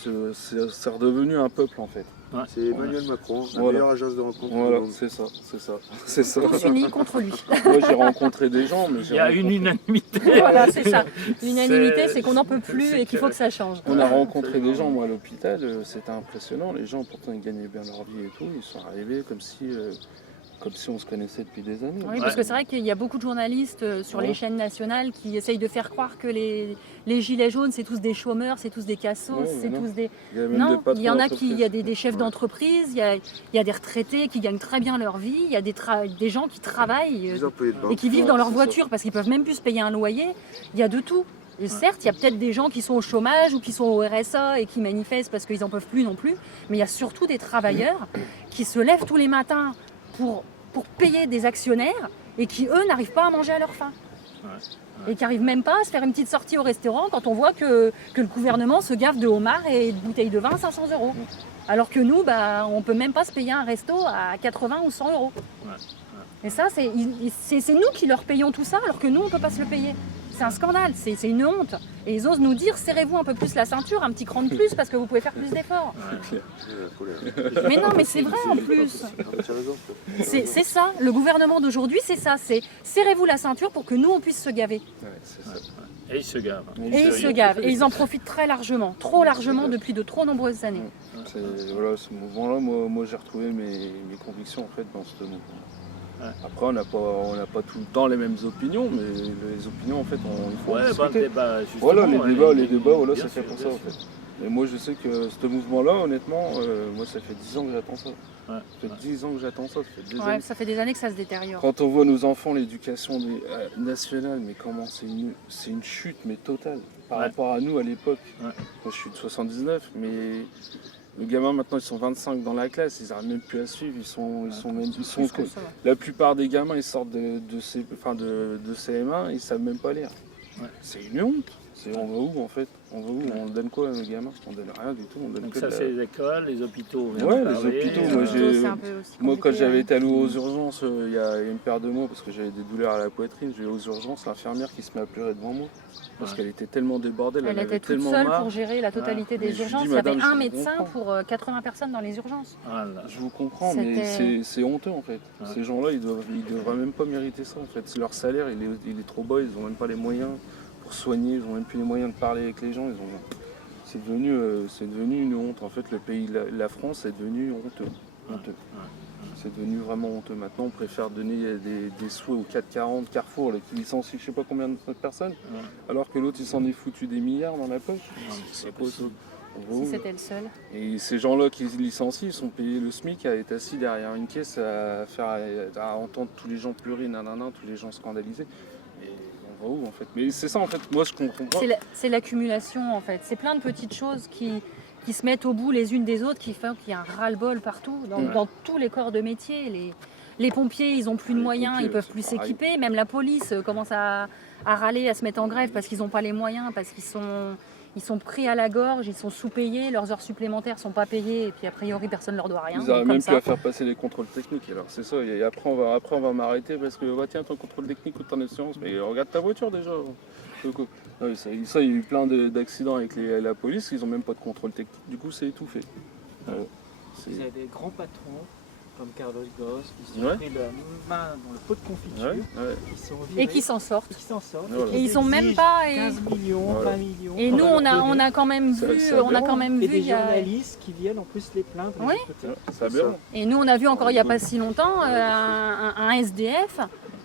c'est redevenu un peuple en fait. C'est Emmanuel Macron, la Voilà. meilleure agence de rencontre du Voilà, monde. c'est ça, c'est ça, c'est ça. tous unis contre lui. Moi j'ai rencontré des gens, mais Il y a une unanimité. Voilà, c'est ça. L'unanimité, c'est qu'on n'en peut plus c'est et qu'il faut que ça change. On a rencontré Absolument. des gens, moi à l'hôpital, c'était impressionnant. Les gens pourtant ils gagnaient bien leur vie et tout, ils sont arrivés comme si on se connaissait depuis des années. Oui, parce que c'est vrai qu'il y a beaucoup de journalistes sur les Ouais. chaînes nationales qui essayent de faire croire que les gilets jaunes, c'est tous des chômeurs, c'est tous des cassos, Ouais, mais c'est non. tous des... Il y a même Non, des patrons il y en a qui, il y a d'entreprise. des chefs d'entreprise, il y a des retraités qui gagnent très bien leur vie, il y a des gens qui travaillent Des employés de et banque. qui vivent Ouais, dans leur c'est voiture parce qu'ils peuvent même plus se payer un loyer. Il y a de tout. Et certes, il y a peut-être des gens qui sont au chômage ou qui sont au RSA et qui manifestent parce qu'ils n'en peuvent plus non plus, mais il y a surtout des travailleurs qui se lèvent tous les matins pour payer des actionnaires et qui, eux, n'arrivent pas à manger à leur faim. Et qui n'arrivent même pas à se faire une petite sortie au restaurant quand on voit que le gouvernement se gave de homards et de bouteilles de vin à 500 €. Alors que nous, on ne peut même pas se payer un resto à 80 ou 100 €. Et ça, c'est nous qui leur payons tout ça alors que nous, on ne peut pas se le payer. C'est un scandale, c'est une honte. Et ils osent nous dire, serrez-vous un peu plus la ceinture, un petit cran de plus parce que vous pouvez faire plus d'efforts. Mais non, mais c'est vrai en plus. Ah, mais tu as raison. C'est ça, le gouvernement d'aujourd'hui, c'est ça. C'est serrez-vous la ceinture pour que nous, on puisse se gaver. Ouais, c'est ça. Et ils se gavent. Et ils se gavent. Et ils en profitent très largement, trop largement depuis de trop nombreuses années. Voilà, ce mouvement-là, moi j'ai retrouvé mes convictions en fait dans ce mouvement. Ouais. Après, on n'a pas tout le temps les mêmes opinions, mais les opinions en fait, il faut en Ouais, discuter. débat, justement. Voilà, les débats, voilà, bien c'est fait sûr, pour bien ça en sûr. fait. Et moi je sais que ce mouvement-là, honnêtement, moi ça fait 10 ans que j'attends ça. Ouais, Ça fait 10 ans que j'attends ça, ça fait des Ouais, années. ça fait des années que ça se détériore. Quand on voit nos enfants, l'éducation nationale, mais comment c'est une chute mais totale par Ouais. rapport à nous à l'époque. Ouais. Moi je suis de 79, mais les gamins maintenant ils sont 25 dans la classe, ils n'arrivent même plus à suivre, ils sont Plus que ça. la plupart des gamins ils sortent de CM1, ils savent même pas lire. Ouais. C'est une honte. On va où en fait? On va où? On donne quoi à nos gamins? On donne rien du tout. On donne Donc que ça, de la- c'est les écoles, les hôpitaux. on vient Ouais, de les parler. hôpitaux, Les moi, hôpitaux, j'ai- c'est un peu aussi Moi, quand compliqué, j'avais hein. été allé aux urgences il y a une paire de mois, parce que j'avais des douleurs à la poitrine, j'ai eu aux urgences l'infirmière qui se met à pleurer devant moi. Parce Ouais. qu'elle était tellement débordée, Elle avait était toute tellement seule marre. pour gérer la totalité Mais des je lui urgences. dis, Il y avait madame, un je médecin comprends. pour 80 personnes dans les urgences. Ah là. Je vous comprends, mais C'était- c'est honteux en fait. Ouais. Ces gens-là, ils devraient même pas mériter ça en fait. Leur salaire, il est trop bas, ils n'ont même pas les moyens pour soigner, ils n'ont même plus les moyens de parler avec les gens. C'est devenu une honte. En fait, le pays, la France est devenu honteux. honteux. C'est devenu vraiment honteux. Maintenant, on préfère donner des sous au 440 Carrefour là, qui licencie je sais pas combien de personnes, alors que l'autre il s'en est foutu des milliards dans la poche. C'est possible. Si c'était le seul. Et ces gens-là qui licencient, ils sont payés le SMIC à être assis derrière une caisse à entendre tous les gens pleurer, tous les gens scandalisés. Et on va où en fait? Mais c'est ça en fait, moi je comprends pas. C'est l'accumulation en fait. C'est plein de petites choses qui se mettent au bout les unes des autres, qui font qu'il y a un ras-le-bol partout, dans tous les corps de métier. Les pompiers, ils n'ont plus de moyens, ils ne peuvent plus s'équiper. Même la police commence à râler, à se mettre en grève parce qu'ils n'ont pas les moyens, parce qu'ils sont pris à la gorge, ils sont sous-payés, leurs heures supplémentaires ne sont pas payées, et puis a priori personne ne leur doit rien. Ils n'arrivent même plus à faire passer les contrôles techniques. Alors c'est ça, et après on va m'arrêter parce que tiens, ton contrôle technique ou ton assurance, mais regarde ta voiture déjà. Ouais, ça, il y a eu plein d'accidents avec la police, ils n'ont même pas de contrôle technique, du coup c'est étouffé. Vous avez des grands patrons comme Carlos Ghosn qui se sont pris la main dans le pot de confiture, qui sont virés, et qui s'en sortent. Voilà. Et ils sont même pas. 15 millions, 20 millions. Et nous on a quand même vu. Et des journalistes qui viennent en plus les plaindre. Oui. C'est aberrant. Et nous on a vu encore il n'y a pas si longtemps un SDF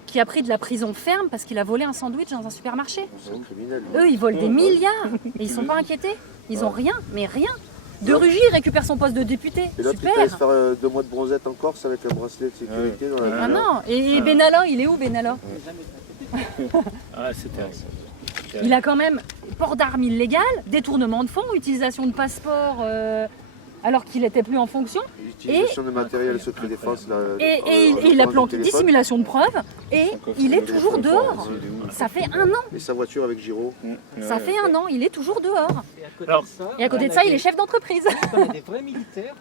qui a pris de la prison ferme parce qu'il a volé un sandwich dans un supermarché. C'est un criminel. Eux ils volent des milliards et ils sont pas inquiétés. Ils ont rien, mais rien. De Rugy récupère son poste de député. Et l'autre, il Super. peut se faire 2 mois de bronzette en Corse avec un bracelet de sécurité. Dans la... Ah non. Et Benalla, il est où Benalla? Ah, c'est terrible. Il a quand même port d'armes illégal, détournement de fonds, utilisation de passeport alors qu'il n'était plus en fonction. Utilisation de matériel secret défense. Et il a planqué, dissimulation de preuves, et il est toujours dehors. Ça fait 1 an. Et sa voiture avec Giraud. Ça fait 1 an, il est toujours dehors. Et à côté de ça, il est chef d'entreprise. On a des vrais militaires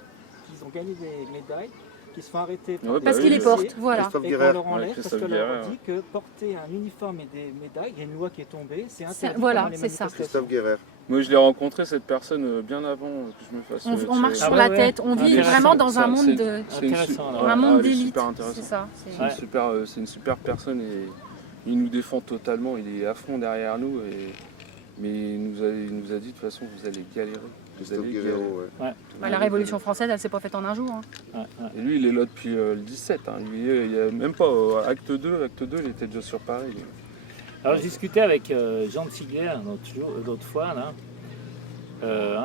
qui ont gagné des médailles, qui se font arrêter Parce qu'il les porte, voilà. Christophe et Guéret. qu'on leur enlève parce Christophe qu'on leur Guéret, dit que porter un uniforme et des médailles, il y a une loi qui est tombée, c'est interdit. Voilà, pendant les c'est ça. manifestations. Christophe Guéret. Moi je l'ai rencontré cette personne bien avant que je me fasse. On marche tirer. sur la tête, on vit Intéressant. vraiment dans un monde de... C'est une Intéressant, su- alors. Un monde elle est d'élite, super intéressant. c'est ça. C'est une super personne et il nous défend totalement, il est à fond derrière nous. Mais il nous a dit de toute façon vous allez galérer. Vous Christophe allez Guéret, galérer. ouais. Bah, la Révolution française, elle s'est pas faite en un jour. Hein. Et lui il est là depuis le 17. Hein. Il y a même pas acte 2, il était déjà sur Paris. Alors je discutais avec Jean de Sigler l'autre fois, là,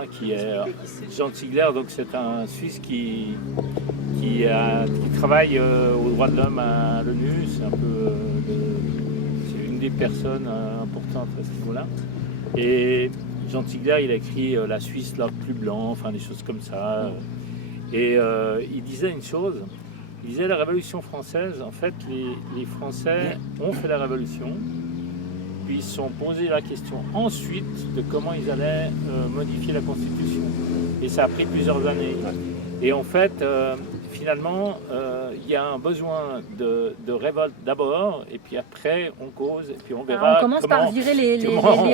qui est Jean de Sigler, donc c'est un Suisse qui travaille aux droits de l'homme à l'ONU, c'est un peu c'est une des personnes importantes à ce niveau-là. Et Jean de Sigler, il a écrit La Suisse, l'ordre plus blanc, enfin des choses comme ça. Et il disait une chose, il disait la Révolution française, en fait les Français ont fait la Révolution, puis ils se sont posé la question ensuite de comment ils allaient modifier la Constitution. Et ça a pris plusieurs années. Et en fait, finalement, il y a un besoin de révolte d'abord, et puis après on cause, et puis on verra. Alors, on commence par virer les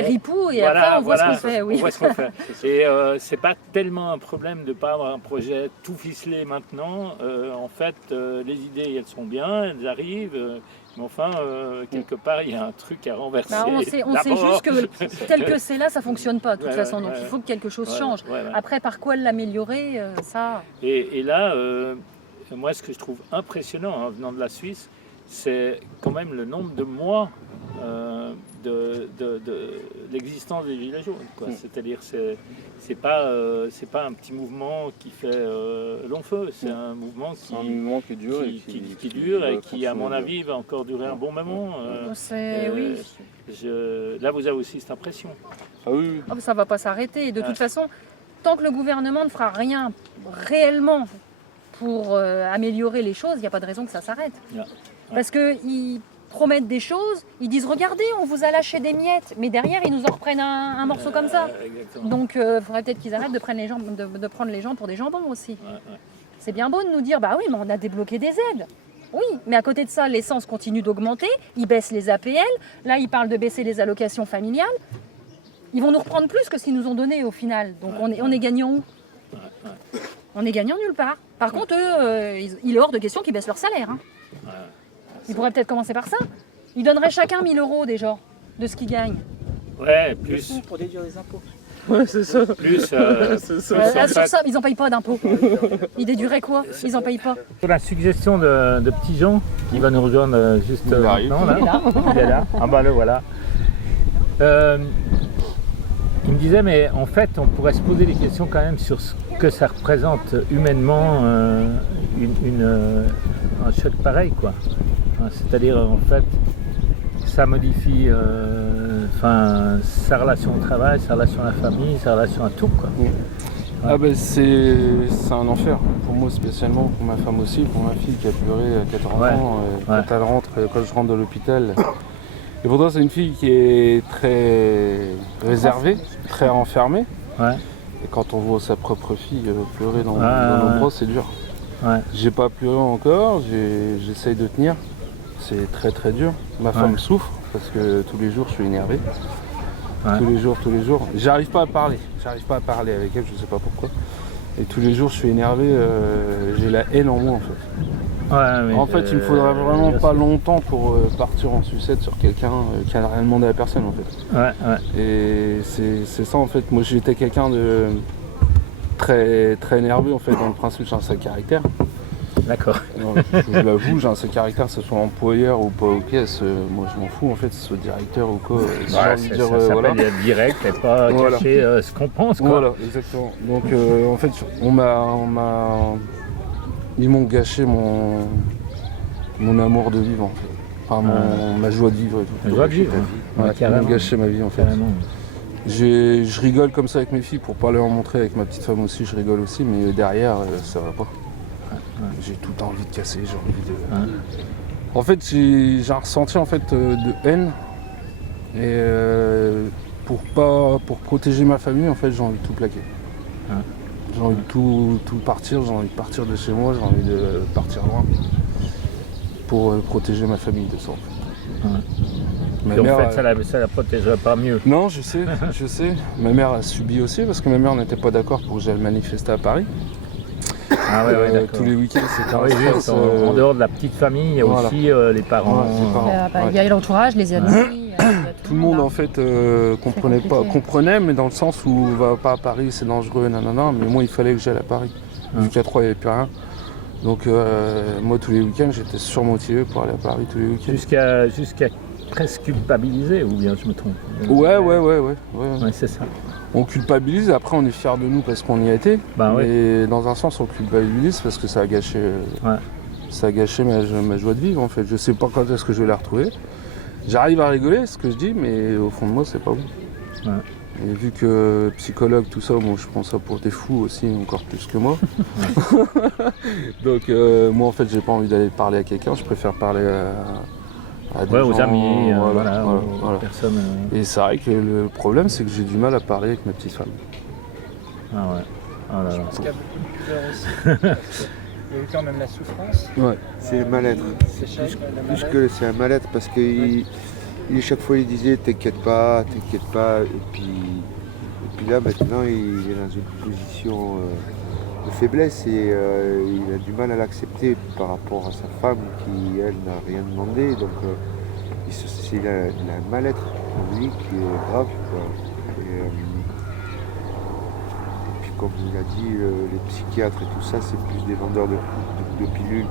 ripoux, et après on voit ce qu'on fait. Oui. On voit ce qu'on fait. Et c'est pas tellement un problème de ne pas avoir un projet tout ficelé maintenant. En fait, les idées, elles sont bien, elles arrivent. Mais enfin, quelque part, il y a un truc à renverser. Bah, on sait juste que tel que c'est là, ça fonctionne pas de toute façon. Donc il faut que quelque chose change. Après, par quoi l'améliorer, ça. Et là, moi, ce que je trouve impressionnant en venant de la Suisse, c'est quand même le nombre de mois de l'existence des Gilets jaunes. C'est-à-dire, c'est pas un petit mouvement qui fait long feu. C'est un mouvement qui dure qui dure et qui, à mon avis, va encore durer un bon moment. Oui. Là, vous avez aussi cette impression. Ah oui. Oh, ça va pas s'arrêter. De toute façon, tant que le gouvernement ne fera rien réellement pour améliorer les choses, il n'y a pas de raison que ça s'arrête. Parce qu'ils promettent des choses, ils disent regardez, on vous a lâché des miettes, mais derrière ils nous en reprennent un morceau comme ça. Donc il faudrait peut-être qu'ils arrêtent de prendre les gens pour des jambons aussi. C'est bien beau de nous dire bah oui, mais on a débloqué des aides. Oui, mais à côté de ça, l'essence continue d'augmenter, ils baissent les APL, là ils parlent de baisser les allocations familiales. Ils vont nous reprendre plus que ce qu'ils nous ont donné au final. Donc on est gagnant où? On est gagnant nulle part. Par contre, eux, il est hors de question qu'ils baissent leur salaire. Hein. Ils pourraient peut-être commencer par ça. Ils donneraient chacun 1 000 € déjà de ce qu'ils gagnent. Ouais, plus. Pour déduire les impôts. Ouais, c'est ça. Plus, C'est ça. en Sur fait- ça, ils n'en payent pas d'impôts. Ils déduiraient quoi? Ils n'en payent pas. Pour la suggestion de Petit Jean, qui va nous rejoindre juste Il arrive. maintenant, là. Il est là. Il est là. Ah bah le voilà. Il me disait, mais en fait, on pourrait se poser des questions quand même sur ce que ça représente humainement un choc pareil, quoi. Enfin, c'est-à-dire, en fait, ça modifie sa relation au travail, sa relation à la famille, sa relation à tout, quoi. Ah ben c'est un enfer, pour moi spécialement, pour ma femme aussi, pour ma fille qui a pleuré à 14 Ouais. ans, Ouais. quand je rentre de l'hôpital. Et pourtant c'est une fille qui est très réservée, très renfermée. Ouais. Et quand on voit sa propre fille pleurer dans Ah, nos ouais. bras, c'est dur. Ouais. J'ai pas pleuré encore, j'essaye de tenir. C'est très très dur. Ma femme souffre parce que tous les jours je suis énervé. Ouais. Tous les jours. J'arrive pas à parler avec elle, je sais pas pourquoi. Et tous les jours je suis énervé, j'ai la haine en moi en fait. Ouais, mais, En fait il me faudrait vraiment bien pas sûr. longtemps pour partir en sucette sur quelqu'un qui n'a rien demandé à personne en fait. Ouais, ouais. Et c'est ça en fait, moi j'étais quelqu'un de très très nerveux en fait, dans le principe j'ai un sale caractère. D'accord. Je l'avoue, j'ai un sale caractère, que ce soit employeur ou pas aux caisses, moi je m'en fous en fait, que ce soit directeur ou quoi. Si j'ai Ouais, envie de ça dire, s'appelle voilà. être direct et pas Voilà. cacher ce qu'on pense, quoi. Voilà, exactement. Donc en fait, ils m'ont gâché mon amour de vivre en fait. Enfin, ma joie de vivre et tout. La joie de vivre, Ouais, ouais, ils carrément. m'ont gâché ma vie en fait. Carrément. Je rigole comme ça avec mes filles pour pas leur montrer, avec ma petite femme aussi, je rigole aussi, mais derrière, ça va pas. J'ai tout envie de casser, j'ai envie de... Ouais. En fait, j'ai un ressenti en fait de haine et pour protéger ma famille, en fait, j'ai envie de tout plaquer. Ouais. J'ai envie de tout partir, j'ai envie de partir de chez moi, j'ai envie de partir loin pour protéger ma famille de ça. En fait. Ouais. Ma Et en mère, fait, ça la protégerait pas mieux. non, je sais. Ma mère a subi aussi parce que ma mère n'était pas d'accord pour que j'aille manifester à Paris. Ah ouais, d'accord. Tous les week-ends, c'était Ah un oui, stress, juste, en dehors de la petite famille, il y a voilà. aussi les parents. Ouais, les parents. Il y a l'entourage, les amis. il y a Tout le monde hein. en fait compliqué. comprenait, mais dans le sens où va pas à Paris, c'est dangereux, nanana. Mais moi, il fallait que j'aille à Paris. Vu qu'à 3, il n'y avait plus rien. Donc moi, tous les week-ends, j'étais surmotivé pour aller à Paris tous les week-ends. Jusqu'à presque culpabiliser, ou bien je me trompe. Ouais. Ouais, c'est ça. On culpabilise, après on est fiers de nous parce qu'on y a été. Bah ouais. Mais dans un sens, on culpabilise parce que ça a gâché, ça a gâché ma joie de vivre en fait. Je sais pas quand est-ce que je vais la retrouver. J'arrive à rigoler, ce que je dis, mais au fond de moi, c'est pas bon. Ouais. Et vu que psychologue, tout ça, moi je prends ça pour des fous aussi, encore plus que moi. Donc moi en fait, j'ai pas envie d'aller parler à quelqu'un, je préfère parler à des Ouais, aux gens, amis, voilà. aux personnes. Et c'est vrai que le problème, c'est que j'ai du mal à parler avec ma petite femme. Ah ouais. Ah là là. Parce qu'il y a beaucoup de douleur aussi. Il y a eu quand même la souffrance. Ouais. C'est le mal-être. C'est cher, la Plus maladie. que c'est un mal-être parce que chaque fois il disait t'inquiète pas. Et puis là maintenant il est dans une position de faiblesse et il a du mal à l'accepter par rapport à sa femme qui elle n'a rien demandé. Donc il a un mal-être en lui qui est grave, quoi. Et puis comme vous l'a dit, les psychiatres et tout ça c'est plus des vendeurs de pilules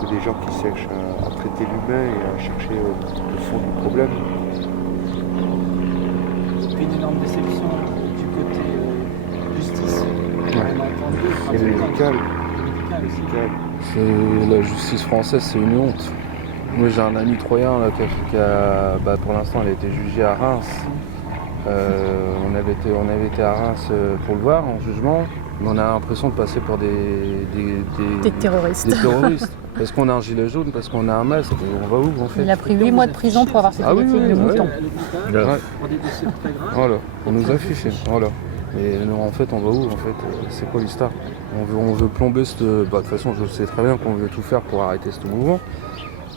que des gens qui cherchent à traiter l'humain et à chercher le fond du problème. Et puis une énorme déception du côté justice. Ouais. On a entendu, Et le médical, médical aussi. C'est la justice française, c'est une honte. Moi j'ai un ami troyen là, pour l'instant elle a été jugée à Reims. On avait été à Reims pour le voir en jugement, mais on a l'impression de passer pour des terroristes. des terroristes. Parce qu'on a un gilet jaune, parce qu'on a un masque, on va où en fait? Il a pris 8 mois de prison pour avoir fait Ah oui, des de oui, mouton. L'hôpital, Ouais. pour des décès très graves. Voilà, on nous affiche, voilà. Et nous, en fait, on va où en fait? C'est quoi l'histoire? On veut plomber cette... de toute façon, je sais très bien qu'on veut tout faire pour arrêter ce mouvement.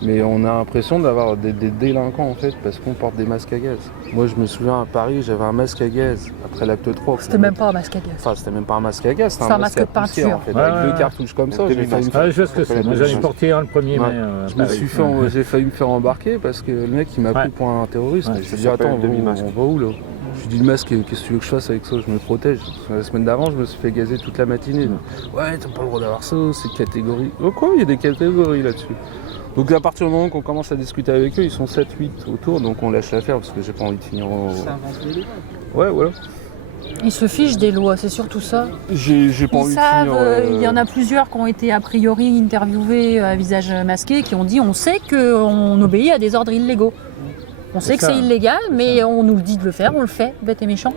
Mais on a l'impression d'avoir des délinquants en fait, parce qu'on porte des masques à gaz. Moi, je me souviens à Paris, j'avais un masque à gaz après l'acte 3. C'était même pas un masque à gaz. Enfin, c'était même pas un masque à gaz, c'était C'est un un masque masque à de poussière peinture. en fait, Ouais, avec ouais. deux cartouches comme ça. Un J'ai failli me demi-masque. Ah, je vois ce que c'est. Moi, j'en ai Ouais. porté un le premier Ouais. mai. à Je me Paris. suis fait, j'ai failli me faire embarquer parce que le mec il m'a Ouais. pris pour un terroriste. Ouais, je me ça suis dit s'appelle attends, un demi-masque. on va où là? Je lui dis le masque, qu'est-ce que tu veux que je fasse avec ça? Je me protège. Parce que la semaine d'avant, je me suis fait gazer toute la matinée. Ouais, t'as pas le droit d'avoir ça, c'est catégorie. Oh quoi, il y a des catégories là-dessus. Donc à partir du moment qu'on commence à discuter avec eux, ils sont 7-8 autour, donc on lâche l'affaire parce que j'ai pas envie de finir au... Ça invente les lois. Ouais, voilà. Ils se fichent des lois, c'est surtout ça. J'ai pas Ils envie savent, de finir... il y en a plusieurs qui ont été a priori interviewés à visage masqué, qui ont dit on sait qu'on obéit à des ordres illégaux. On sait que ça. c'est illégal, mais on nous le dit de le faire, on le fait, bête et méchant.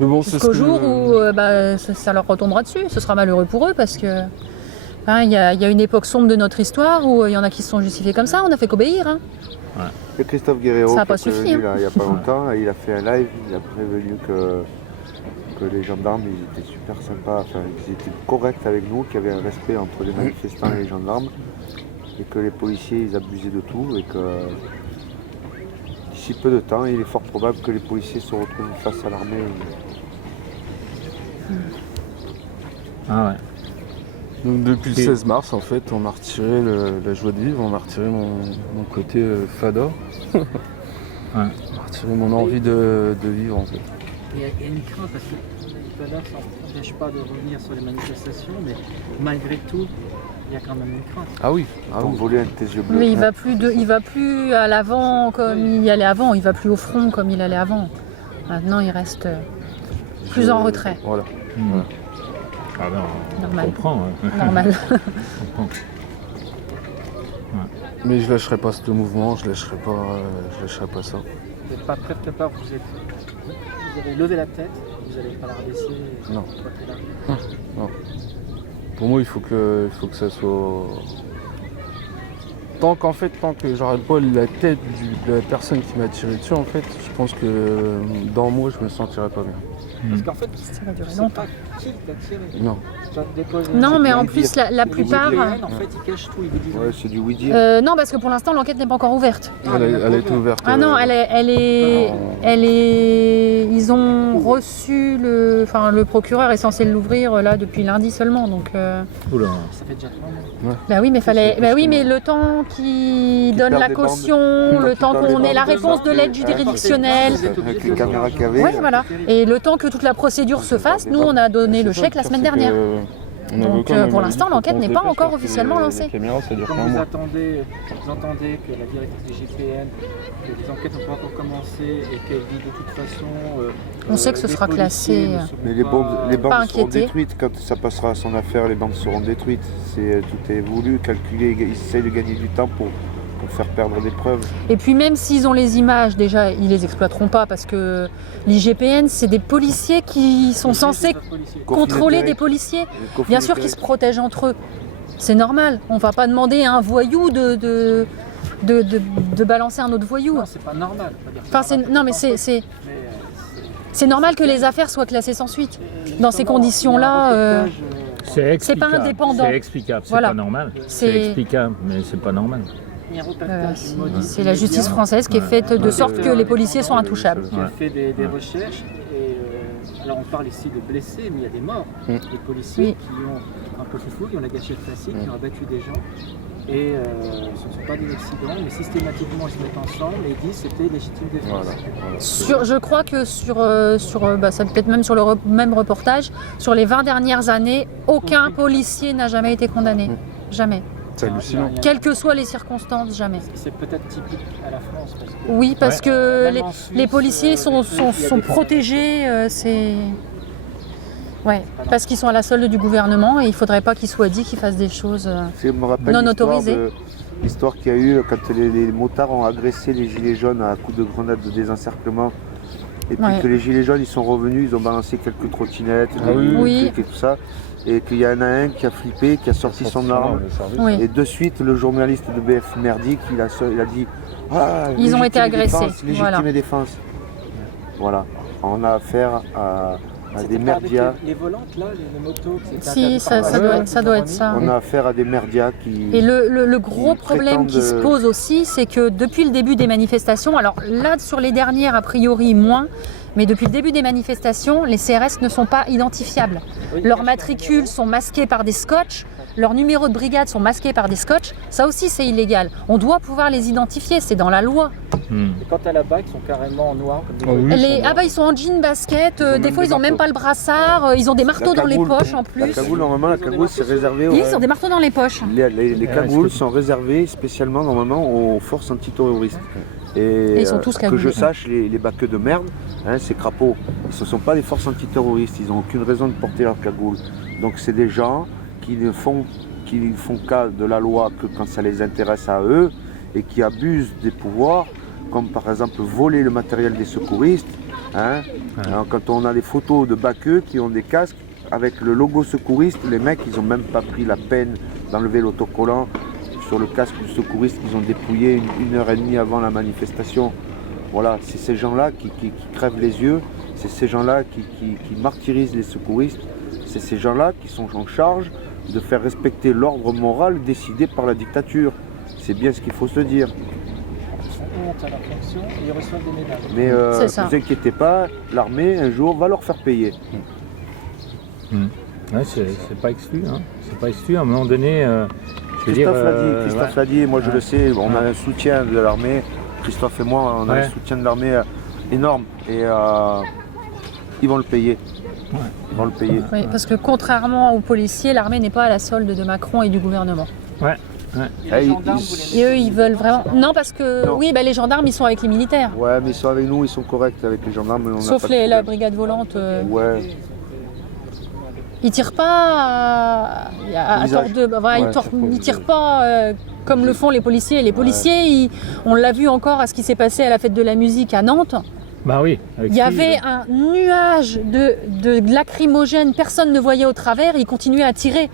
Mais bon, c'est Jusqu'au ce jour que... où ça leur retombera dessus. Ce sera malheureux pour eux parce que il y a une époque sombre de notre histoire où il y en a qui se sont justifiés comme ça, on n'a fait qu'obéir. Hein. Et Christophe Guerrero, Ça a qui pas est suffi, prévenu, hein. là, il n'y a pas longtemps, il a fait un live, il a prévenu que les gendarmes ils étaient super sympas, enfin, qu'ils étaient corrects avec nous, qu'il y avait un respect entre les manifestants et les gendarmes, et que les policiers ils abusaient de tout, et que d'ici peu de temps, il est fort probable que les policiers se retrouvent face à l'armée. Ah ouais. Donc depuis le Et- 16 mars, en fait, on a retiré la joie de vivre, on a retiré mon côté fada. On a retiré mon envie de vivre, en fait. Il y a une crainte parce que tout à l'heure, ça n'empêche pas de revenir sur les manifestations, mais malgré tout, il y a quand même une crainte. Ah oui, ah Ils ont oui. volé un de tes yeux bleus. Mais il va plus à l'avant comme il y allait avant, il va plus au front comme il allait avant. Maintenant, il reste plus en retrait. Voilà. Mmh. Ah non, on Normal. comprend. hein. Normal. On comprend. Mais je lâcherai pas ce mouvement, je lâcherai pas ça. Vous n'êtes pas prêt de part, vous avez levé la tête, vous n'allez pas la rabaisser. Non. Toi, t'es là. Pour moi, il faut que ça soit... Tant que j'aurai pas la tête de la personne qui m'a tiré dessus, en fait, je pense que dans moi, je me sentirais pas bien. Parce qu'en fait, Ça va durer tu sais longtemps. pas qui t'a tiré. Non. Tu vas te déposer. Non, mais bien en le plus, dire. la Les plupart. IGPN, en fait, ils cachent tout, ils vous disent. Ouais, c'est du oui-dire. Non, parce que pour l'instant, l'enquête n'est pas encore ouverte. Elle a été ouverte. Ah non, elle est. Ils ont reçu le procureur est censé l'ouvrir là depuis lundi seulement, donc. Oula. Ça fait déjà 3 mois. Bah oui, mais fallait. Bah oui, mais justement. le temps qu'ils Qu'ils donnent perdent la des bandes. caution, Quand le ils temps perdent qu'on les ait la bandes. réponse de l'aide juridictionnelle. Avec les caméras qu'il y avait. Oui, voilà. Et le temps que toute la procédure se fasse, nous on a donné le chèque la semaine dernière. Donc, pour l'instant, l'enquête n'est pas encore officiellement lancée. La caméra, ça dure Quand qu'un vous mois. entendez que la directrice des GPN, que les enquêtes n'ont pas encore commencé et qu'elle dit de toute façon. On sait que ce les sera policiers classé, ne seront Mais les pas- bandes Pas seront inquiété. détruites quand ça passera à son affaire, les bandes seront détruites. Tout est voulu, calculé, ils essayent de gagner du temps pour faire perdre des preuves. Et puis même s'ils ont les images, déjà, ils les exploiteront pas parce que l'IGPN, c'est des policiers qui sont censés contrôler des policiers. Bien sûr qu'ils se protègent entre eux. C'est normal. On va pas demander à un voyou de balancer un autre voyou. Non, c'est pas normal. faut dire, Enfin, normal. non, mais c'est c'est- normal que les affaires soient classées sans suite. Dans ces justement, conditions-là, il y a un reportage, C'est pas explicable. indépendant. C'est explicable, c'est Voilà. pas normal. C'est- C'est explicable, mais c'est pas normal. il y a un reportage du Maudit c'est la justice Média française qui est faite de sorte que les policiers sont intouchables. qui a Ouais. fait des recherches. Et alors on parle ici de blessés, mais il y a des morts. Des policiers Oui. qui ont un peu foufou, qui ont la gâchette facile, qui ont abattu des gens. Et ce ne sont pas des accidents, mais systématiquement ils se mettent ensemble et ils disent que c'était légitime défense. Voilà. Je crois que ça peut-être même sur le même reportage, sur les 20 dernières années, aucun policier n'a jamais été condamné. Jamais. C'est hallucinant. Quelles que soient les circonstances, jamais. C'est peut-être typique à la France. Parce que Oui, parce que même en Suisse, les policiers sont il y a des protégés, c'est... Ouais, parce qu'ils sont à la solde du gouvernement et il ne faudrait pas qu'il soit dit qu'ils fassent des choses... Je me rappelle Non l'histoire autorisé. l'histoire qu'il y a eu quand les motards ont agressé les gilets jaunes à coups de grenades de désencerclement. Et puis Ouais. que les gilets jaunes ils sont revenus, ils ont balancé quelques trottinettes, Ah oui. Oui. et tout ça. Et qu'il y en a un qui a flippé, qui a sorti son arme. Oui. Et de suite, le journaliste de BF Merdique, il a dit ah, Ils ont été légitime agressés, défense, légitime voilà. défense. Voilà. On a affaire à C'était des pas avec merdias. les volantes là, les motos. que c'était Si, interdit ça par la doit loi, être- ça doit être ça. On a affaire à des merdias qui. Et le gros Ils problème qui se prétendent- pose aussi, c'est que depuis le début des manifestations, alors là sur les dernières a priori moins, mais depuis le début des manifestations, les CRS ne sont pas identifiables. Oui, Leurs cache matricules sont masquées par des scotch. leurs numéros de brigade sont masqués par des scotch, ça aussi c'est illégal. On doit pouvoir les identifier, c'est dans la loi. Et quand à la BAC, ils sont carrément en noir. Comme Ils sont en jean basket, ont des même fois des ils ont même marteaux. pas le brassard, ils ont des marteaux dans les poches en La plus. cagoule, normalement, la cagoule, c'est réservé Ils ont des marteaux dans les poches. Les cagoules sont réservées spécialement, normalement, aux forces antiterroristes. Et ils sont tous que cagoulés. je sache, les baqueux de merde, ces crapauds, ce ne sont pas des forces antiterroristes, ils n'ont aucune raison de porter leur cagoule. Donc c'est des gens qui ne font cas de la loi que quand ça les intéresse à eux et qui abusent des pouvoirs, comme par exemple voler le matériel des secouristes. Alors, quand on a des photos de baqueux qui ont des casques avec le logo secouriste, les mecs ils n'ont même pas pris la peine d'enlever l'autocollant sur le casque du secouriste qu'ils ont dépouillé une heure et demie avant la manifestation. Voilà, c'est ces gens-là qui crèvent les yeux, c'est ces gens-là qui martyrisent les secouristes, c'est ces gens-là qui sont en charge de faire respecter l'ordre moral décidé par la dictature. C'est bien ce qu'il faut se dire. Ils font honte à leur fonction et ils reçoivent des médailles. Mais C'est ça. ne vous inquiétez pas, l'armée un jour va leur faire payer. Ouais, c'est pas exclu. Hein. C'est pas exclu. À un moment donné, je veux dire, Christophe l'a dit, et moi je le sais, on a un soutien de l'armée, Christophe et moi, on a un soutien de l'armée énorme et ils vont le payer. Ils vont le payer. Oui, parce que contrairement aux policiers, l'armée n'est pas à la solde de Macron et du gouvernement. Et les gendarmes, vous les Et eux, ils veulent vraiment... Non, parce que Non. oui, les gendarmes, ils sont avec les militaires. Ouais, mais ils sont avec nous, ils sont corrects avec les gendarmes. On n'a Sauf pas de la problème. brigade volante. Ouais, Ils tirent pas à Au tort visage. de... Voilà, Ouais, ils tirent pas comme le font les policiers. Les policiers, on l'a vu encore à ce qui s'est passé à la fête de la musique à Nantes. bah oui. Avec Il y Steve. avait un nuage de lacrymogène, personne ne voyait au travers, ils continuaient à tirer.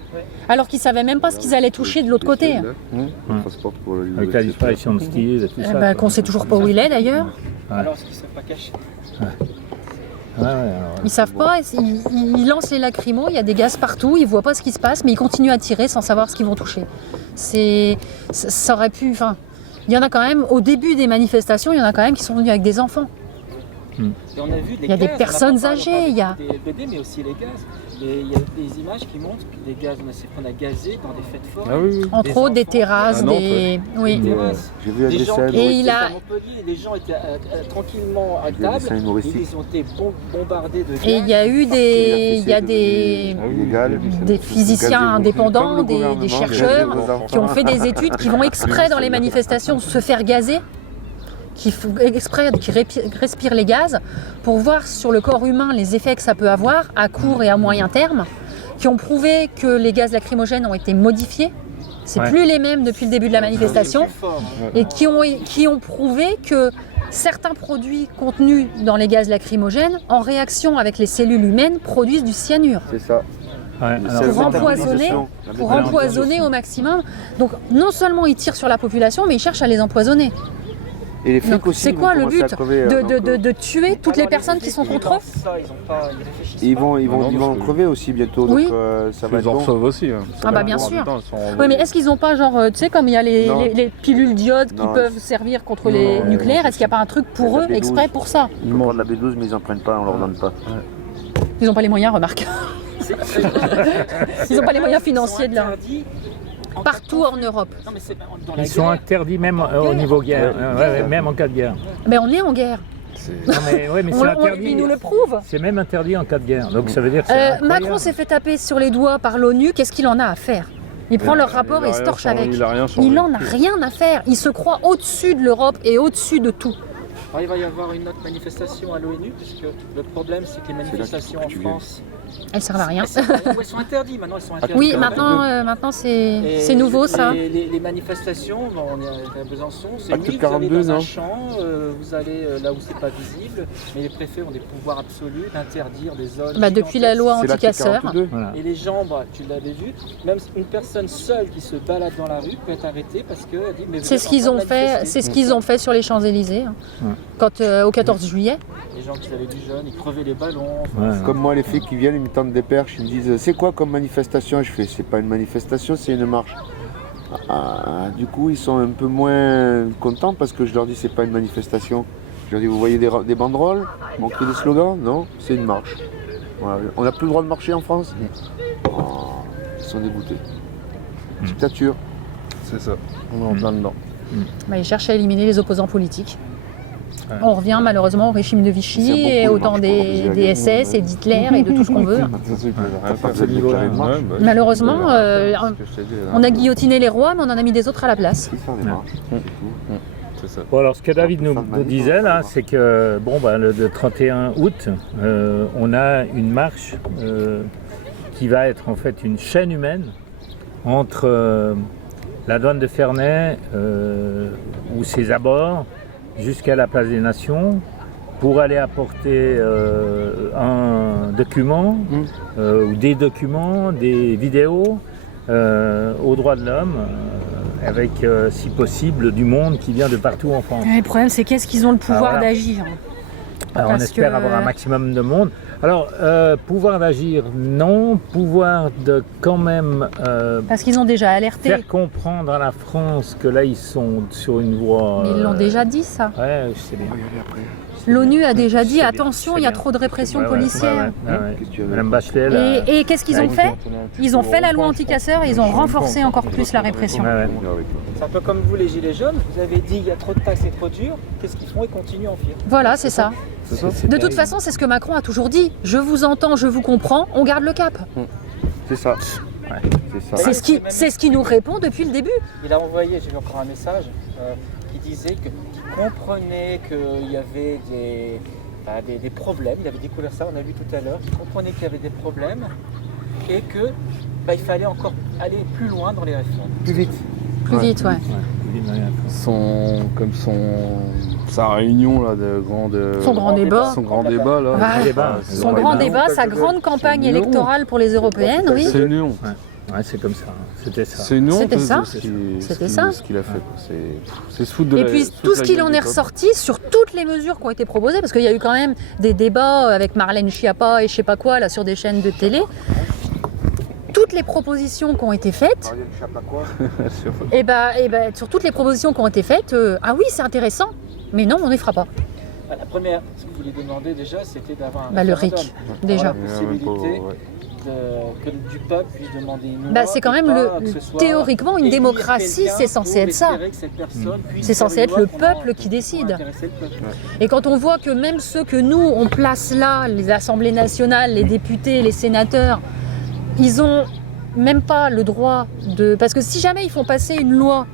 Alors qu'ils ne savaient même pas ce qu'ils allaient toucher de l'autre côté. Transport pour le- Avec la disparition de Steve et tout ça. quoi. Qu'on sait toujours pas où il est d'ailleurs. Alors, est-ce qu'ils ne sont pas cachés? Alors, Ils savent pas, ils lancent les lacrymos, il y a des gaz partout, ils voient pas ce qui se passe, mais ils continuent à tirer sans savoir ce qu'ils vont toucher. Ça aurait pu, enfin, il y en a quand même, au début des manifestations, il y en a quand même qui sont venus avec des enfants. Et on a vu des Il y a des gaz, personnes on n'a pas âgées, parlé il y a- des BD, mais aussi les gaz. Et il y a des images qui montrent que des gaz, qu'on a gazé dans des fêtes forêts. Ah oui. Entre Des autres des enfants. terrasses, À Nantes, des... Oui. Des terrasses. J'ai vu un Des gens dessin. qui Et étaient il a- à Montpellier, les gens étaient tranquillement à J'ai vu un table, dessin et humoristique. ils ont été bombardés de gaz. Et il y a eu il y a des Illégal. physiciens indépendants, Comme le des gouvernement, chercheurs gazer vos qui ont enfants. fait des études, qui vont exprès dans les manifestations se faire gazer, qui respirent les gaz pour voir sur le corps humain les effets que ça peut avoir à court et à moyen terme, qui ont prouvé que les gaz lacrymogènes ont été modifiés. C'est Ouais. plus les mêmes depuis le début de la manifestation. Plus fort. Et qui ont prouvé que certains produits contenus dans les gaz lacrymogènes, en réaction avec les cellules humaines, produisent du cyanure. C'est ça. ouais, alors, C'est Pour la empoisonner, métabolisation. La pour métabolisation. empoisonner au maximum. Donc non seulement ils tirent sur la population, mais ils cherchent à les empoisonner. Et les flics Donc, aussi. c'est vont quoi le commencer à but crever, de tuer toutes les Alors, personnes qui flics, sont ils contre eux? lancent ça, ils réfléchissent Ils pas. vont parce que- crever aussi bientôt, Oui. donc ça va Ils être en bon. reçoivent aussi. Hein. Ah bah, La bien plupart sûr. du temps, ils sont Oui, mais envoyés. est-ce qu'ils n'ont pas, genre, tu sais, comme il y a Non. les pilules d'iode qui Non, peuvent servir contre non, les non, nucléaires, non, est-ce qu'il n'y a pas un truc pour la eux B12. exprès pour ça? Ils vont prendre la B12, mais ils n'en prennent pas, on leur donne pas. Ils n'ont pas les moyens, remarque. Ils n'ont pas les moyens financiers de leur... Partout en Europe. Non, mais c'est dans la ils sont guerre. interdits même au niveau guerre, même en cas de guerre. Mais on est en guerre. Non, mais c'est Ils interdit. nous le prouvent. C'est même interdit en cas de guerre. Donc ça veut dire que c'est incroyable. Macron s'est fait taper sur les doigts par l'ONU, qu'est-ce qu'il en a à faire? Il prend leur rapport et il se torche avec. Il a rien changé. Il n'en a rien à faire. Il se croit au-dessus de l'Europe et au-dessus de tout. Alors, il va y avoir une autre manifestation à l'ONU, puisque le problème, c'est que les manifestations en tu viens. France, Elles servent à rien. elles sont interdites maintenant. Elles sont interdites. Oui, quand même. maintenant Et c'est nouveau ça. Les manifestations, bon, on est à Besançon, c'est Acte oui, vous 42, allez dans un non champ, vous allez là où c'est pas visible, mais les préfets ont des pouvoirs absolus d'interdire des zones. Bah, depuis la loi C'est l'article anti-casseurs. 42. Voilà. Et les gens, bah, tu l'avais vu, même une personne seule qui se balade dans la rue peut être arrêtée parce qu'elle dit mais vous C'est êtes ce en qu'ils train de ont fait. manifester. C'est ce qu'ils ont fait sur les Champs-Élysées, hein. Ouais. Quand au 14 juillet. Les gens qui avaient du jeune, ils crevaient les ballons. Ouais. Comme moi, les flics qui viennent, ils me tendent des perches, ils me disent c'est quoi comme manifestation? Je fais c'est pas une manifestation, c'est une marche. Ah, du coup, ils sont un peu moins contents parce que je leur dis c'est pas une manifestation. Je leur dis vous voyez des banderoles, on crie des slogans? Non, c'est une marche. Voilà. On n'a plus le droit de marcher en France? Oh, ils sont dégoûtés. Dictature. C'est ça. On est en plein dedans. Bah, ils cherchent à éliminer les opposants politiques. Ouais. On revient malheureusement au régime de C'est Vichy beaucoup, et il au marche temps pas, des les SS et d'Hitler et de tout ce qu'on veut. C'est le niveau-là. Malheureusement, on a guillotiné les rois, mais on en a mis des autres à la place. Faire des marches, c'est tout. C'est ça. Bon, alors ce que David nous disait là, c'est que bon, le 31 août, on a une marche qui va être en fait une chaîne humaine entre la douane de Ferney ou ses abords jusqu'à la place des Nations pour aller apporter un document ou des documents, des vidéos aux droits de l'homme avec si possible du monde qui vient de partout en France. Le problème, c'est qu'est-ce qu'ils ont le pouvoir voilà. d'agir. Alors, on Parce espère que- avoir un maximum de monde. Alors, pouvoir d'agir, non. Pouvoir de quand même Parce qu'ils ont déjà alerté. faire comprendre à la France que là, ils sont sur une voie... Mais ils l'ont déjà dit, ça. Ouais, je sais bien. L'ONU a déjà C'est dit bien, attention, c'est il y a bien. trop de répression Ouais, ouais, policière. ouais, ouais. Qu'est-ce que tu avais Madame Bachelet, là... Et qu'est-ce qu'ils ont fait? Ils ont fait la loi anti-casseurs et ils ont renforcé encore plus la répression. Ouais, ouais. C'est un peu comme vous les gilets jaunes, vous avez dit il y a trop de taxes et trop dur, qu'est-ce qu'ils font? Ils continuent à en faire. Voilà, c'est ça. C'est ça. De toute façon, c'est ce que Macron a toujours dit. Je vous entends, je vous comprends, on garde le cap. C'est ça. Ouais. C'est ça. C'est ce qui nous répond depuis le début. Il a envoyé, j'ai vu encore un message, qui disait qu'il comprenait qu'il y avait des problèmes, il avait découvert ça, on a vu tout à l'heure, qu'il comprenait qu'il y avait des problèmes et que il fallait encore aller plus loin dans les réformes. Plus vite. Plus vite, ouais. Sa réunion là de grande. Son grand débat. Son grand débat là. Ouais. débat. Son grand débat, sa grande campagne électorale pour les européennes, oui. C'est une honte. Ouais, c'est comme ça. C'était ça. C'est une honte. C'était ça. C'était ça. Ce qu'il a fait. C'est se foutre de Et la- puis se foutre tout de ce la qu'il gueule en du est peuple. ressorti sur toutes les mesures qui ont été proposées, parce qu'il y a eu quand même des débats avec Marlène Schiappa et je sais pas quoi là sur des chaînes de télé. Toutes les propositions qui ont été faites, et sur toutes les propositions qui ont été faites, ah oui c'est intéressant, mais non on n'y fera pas. La première, ce que vous voulez demander déjà, c'était d'avoir un Le référendum. RIC déjà. Avoir la possibilité que du peuple puisse demander une loi. C'est quand même théoriquement une élire démocratie, quelqu'un c'est censé pour être ça. espérer que cette personne puisse C'est faire censé une être loi le pour peuple qui pour décide. intéresser le peuple. Et quand on voit que même ceux que nous on place là, les assemblées nationales, les députés, les sénateurs, ils ont même pas le droit de... Parce que si jamais ils font passer une loi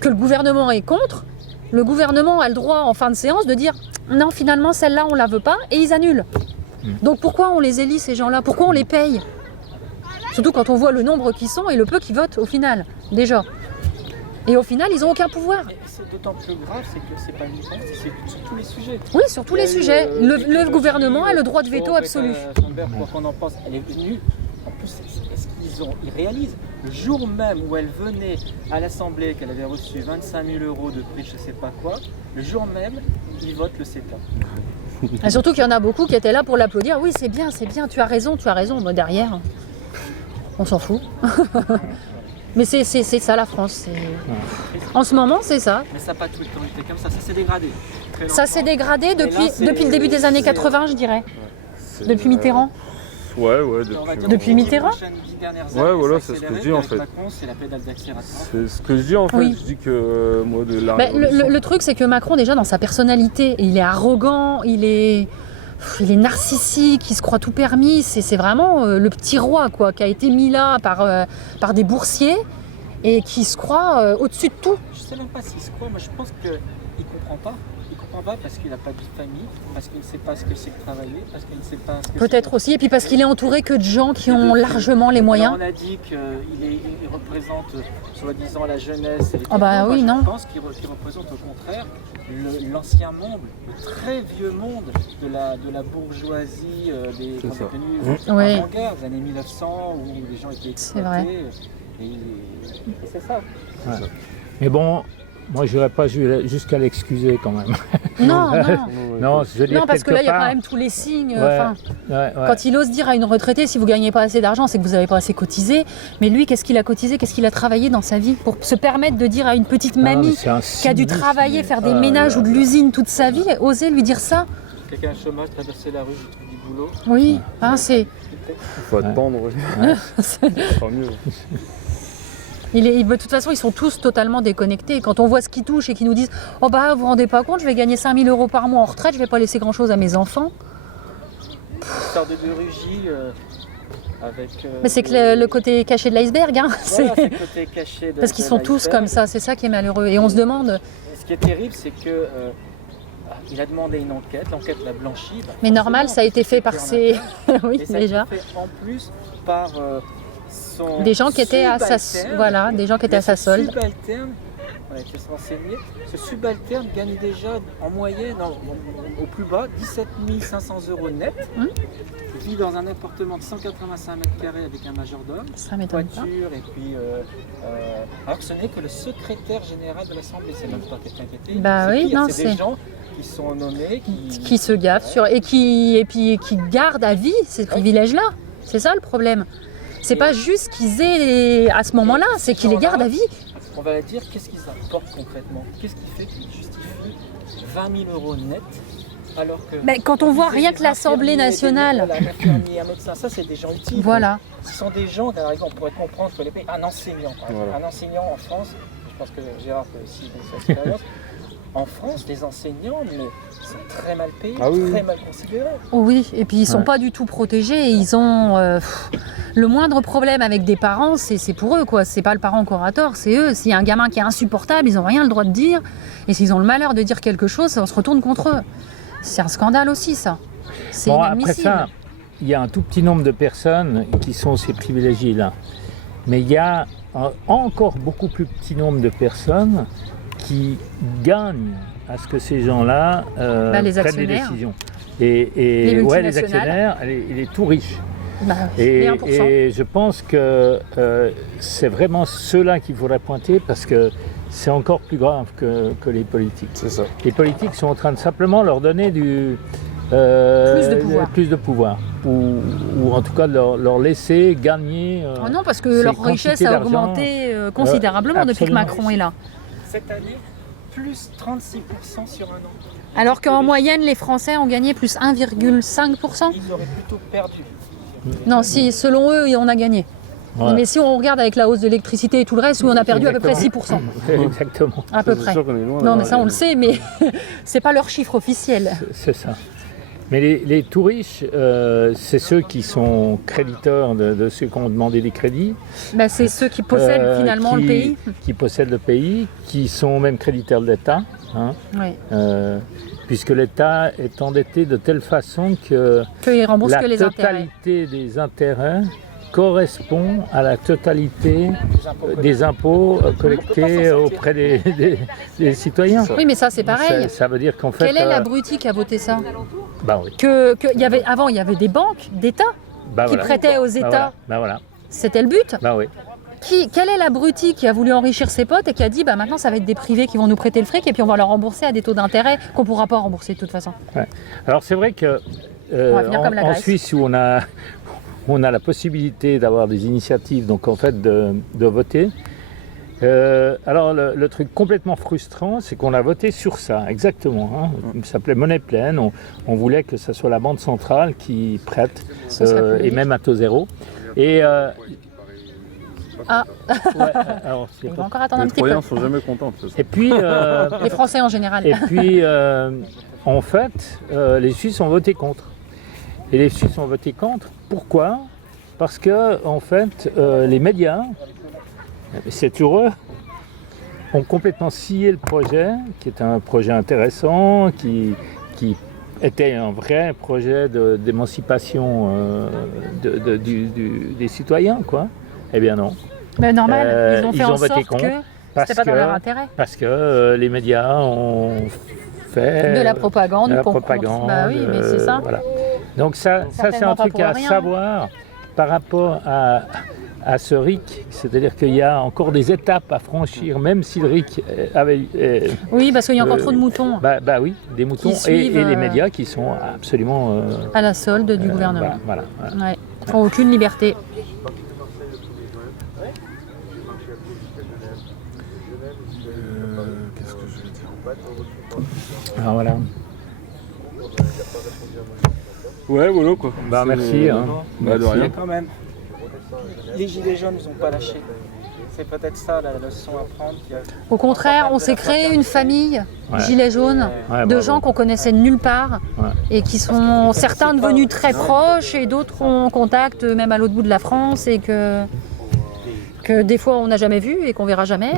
que le gouvernement est contre, le gouvernement a le droit en fin de séance de dire non finalement celle-là on la veut pas et ils annulent. Donc pourquoi on les élit ces gens-là? Pourquoi on les paye? Surtout quand on voit le nombre qui sont et le peu qui votent au final, déjà. Et au final, ils n'ont aucun pouvoir. Et c'est d'autant plus grave, c'est que c'est pas uniquement, c'est sur tous les sujets. Oui, sur tous les sujets. Le gouvernement a le droit de veto Rebecca absolu. Thunberg, quoi qu'on en pense, elle est venue. En plus, est-ce qu'ils réalisent le jour même où elle venait à l'Assemblée, qu'elle avait reçu 25 000 € de prix, je sais pas quoi, le jour même, ils votent le CETA. Et surtout qu'il y en a beaucoup qui étaient là pour l'applaudir. Oui, c'est bien, tu as raison, tu as raison. Moi, derrière, on s'en fout. Mais c'est ça la France. En ce moment, c'est ça. Mais ça n'a pas tout le temps été comme ça s'est dégradé. Très Ça s'est longtemps. dégradé Et là, depuis le début des années 80, je dirais. Depuis Mitterrand. Ouais, On va dire Depuis que Mitterrand. les prochaines 10 dernières Ouais, années, voilà, ça c'est ce que accéléré, je dis, en qu'avec fait. Macron, c'est la pédale d'accélérateur. C'est ce que je dis en fait. Oui. Je dis que moi de la Ben, révolution- le truc, c'est que Macron, déjà, dans sa personnalité, il est arrogant, il est narcissique, il se croit tout permis. C'est vraiment le petit roi, quoi, qui a été mis là par des boursiers et qui se croit au-dessus de tout. Je sais même pas s'il se croit, moi je pense qu'il comprend pas. Il comprend pas parce qu'il n'a pas de vie de famille, parce qu'il ne sait pas ce que c'est que travailler, parce qu'il ne sait pas ce que Peut-être c'est. aussi, et puis parce qu'il est entouré que de gens qui ont largement les moyens. Alors, on a dit qu'il représente soi-disant la jeunesse et les Ah bah technos. oui, Moi, non. Je pense qu'il représente au contraire l'ancien monde, le très vieux monde de la bourgeoisie des C'est ça. Oui. avant-guerre, des années 1900 où les gens étaient C'est vrai. exploités. Et c'est ça. Mais bon, moi, je n'irais pas jusqu'à l'excuser quand même. Non, non. Non, je veux dire, Non, parce que là, il y a quelque quand part- même tous les signes. Ouais, Enfin, ouais. quand il ose dire à une retraitée, si vous gagnez pas assez d'argent, c'est que vous n'avez pas assez cotisé. Mais lui, qu'est-ce qu'il a cotisé? Qu'est-ce qu'il a travaillé dans sa vie pour se permettre de dire à une petite Non, mais mamie c'est un qui a dû cynisme. travailler, faire des Ah, ménages là, ou de là. l'usine toute sa vie, oser lui dire ça? Quelqu'un au chômage, traverser la rue, je trouve du boulot. Oui, hein, c'est... Faut attendre. c'est- Pas mieux. De toute façon, ils sont tous totalement déconnectés. Quand on voit ce qu'ils touchent et qu'ils nous disent « Oh bah, vous vous rendez pas compte, je vais gagner 5 000 € par mois en retraite, je vais pas laisser grand-chose à mes enfants. » Une sorte de rugie avec... Mais c'est que le côté caché de l'iceberg, hein. Voilà, c'est le côté caché de Parce qu'ils sont tous l'iceberg. comme ça, c'est ça qui est malheureux. Et on se demande... Ce qui est terrible, c'est que il a demandé une enquête, l'enquête l'a blanchi. Mais normal, ça a été fait par ces... oui, Et ça a déjà. été fait en plus par son Des gens qui étaient à sa... subalterne. Voilà, des gens qui étaient à sa Ce solde. subalterne, on a été se renseigner, ce subalterne gagne déjà en moyenne, au plus bas, 17 500 € net. Il vit dans un appartement de 185 mètres carrés avec un majordome, Ça m'étonne pas. voiture, et puis... alors que ce n'est que le secrétaire général de l'Assemblée, c'est même pas quelqu'un qui était... Bah oui, non, c'est des c'est- gens qui sont nommés, Qui se gaffent sur... et puis qui gardent à vie ces privilèges-là. C'est ça le problème. C'est pas juste qu'ils aient à ce moment-là, c'est qu'ils les gardent à vie. On va dire, qu'est-ce qu'ils apportent concrètement? Qu'est-ce qui fait qu'ils justifient 20 000 € net alors que... Mais quand on voit rien que l'Assemblée nationale... Un infirmier, un médecin, ça c'est des gens utiles. Voilà. Ce sont des gens, par exemple, on pourrait comprendre que les pays... Un enseignant, par exemple. Voilà. Un enseignant en France, je pense que Gérard peut aussi de cette expérience, en France, les enseignants mais, sont très mal payés, Ah oui, très oui. mal considérés. Oh oui, et puis ils sont Ouais. pas du tout protégés. Et ils ont le moindre problème avec des parents, c'est pour eux quoi. C'est pas le parent qui aura tort, c'est eux. S'il y a un gamin qui est insupportable, ils ont rien le droit de dire. Et s'ils ont le malheur de dire quelque chose, ça se retourne contre eux. C'est un scandale aussi ça. C'est Bon, après inadmissible. ça, il y a un tout petit nombre de personnes qui sont ces privilégiés-là. Mais il y a un encore beaucoup plus petit nombre de personnes qui gagnent à ce que ces gens-là les prennent des actionnaires. décisions. Les Et ouais, les multinationales. actionnaires, les tout riches. Bah, Et, les 1%. et je pense que c'est vraiment ceux-là qu'il faudrait pointer parce que c'est encore plus grave que les politiques. C'est ça. Les politiques sont en train de simplement leur donner du Plus de pouvoir. plus de pouvoir. Ou en tout cas de leur laisser gagner. Oh non, parce que ces leur richesse quantités a d'argent. augmenté considérablement depuis que absolument. Macron est là. Cette année, plus 36% sur un an. Alors qu'en moyenne, les Français ont gagné plus 1,5%. Ils auraient plutôt perdu. Non, si selon eux, on a gagné. Ouais. Mais si on regarde avec la hausse de l'électricité et tout le reste, où on a perdu à peu près 6%. Exactement, À peu C'est près. sûr qu'on est loin Non, d'avoir mais ça, on le gagné. sait, mais c'est pas leur chiffre officiel. c'est ça. Mais les tout riches, c'est ceux qui sont créditeurs de ceux qui ont demandé des crédits. Bah, c'est ceux qui possèdent finalement le pays. Qui possèdent le pays, qui sont même créditeurs de l'État. Hein, Ouais. puisque l'État est endetté de telle façon que Qu'ils remboursent la que les intérêts. totalité des intérêts correspond à la totalité des impôts collectés auprès des citoyens. Oui, mais ça, c'est pareil. Ça veut dire qu'en fait... Quel est l'abruti qui a voté ça? Bah oui. Avant, il y avait des banques d'État Bah qui voilà. prêtaient aux Bah États. voilà. Bah voilà. C'était le but. Bah oui. Quel est l'abruti qui a voulu enrichir ses potes et qui a dit bah maintenant ça va être des privés qui vont nous prêter le fric et puis on va leur rembourser à des taux d'intérêt qu'on ne pourra pas rembourser de toute façon. Alors c'est vrai que va finir comme la en Grèce. Suisse où on a la possibilité d'avoir des initiatives, donc en fait de voter. Alors le truc complètement frustrant, c'est qu'on a voté sur ça, exactement. Hein. Ça s'appelait monnaie pleine. On voulait que ce soit la banque centrale qui prête Ce serait plus et logique. même à taux zéro. Et Ah, ouais, alors, c'est on pas- va encore attendre un Les petit peu. Troyens sont jamais contents de ça. et puis Les Français en général. Et puis, en fait, les Suisses ont voté contre. Et les Suisses ont voté contre. Pourquoi? Parce que, en fait, les médias, c'est heureux, ont complètement scié le projet, qui est un projet intéressant, qui était un vrai projet d'émancipation des citoyens, quoi. Eh bien non. Mais normal, ils ont fait ils ont en voté sorte contre, que Parce c'était pas dans que- leur intérêt. Parce que les médias ont fait De la propagande. de la contre. propagande. Bah oui, mais c'est ça. Voilà. Donc ça c'est Certainement un pas truc pour à rien. savoir par rapport à ce RIC. C'est-à-dire qu'il y a encore des étapes à franchir, même si le RIC avait... Oui, parce qu'il y a encore Euh, trop de moutons bah oui, des moutons et suivent, les médias qui sont absolument... à la solde du gouvernement. Voilà. Ouais. Ils n'ont aucune liberté. Qu'est-ce que je vais dire? Ah, voilà. Ouais, voilà quoi. Bah, C'est- merci, hein. Bah, de Merci. rien. Quand même, les gilets jaunes, ils n'ont pas lâché. C'est peut-être ça la leçon à prendre. Au contraire, on s'est créé une famille Gilets jaunes Ouais, de bravo. gens qu'on connaissait de nulle part Ouais. et qui sont certains devenus très proches et d'autres ont contact même à l'autre bout de la France et que des fois on n'a jamais vu et qu'on verra jamais.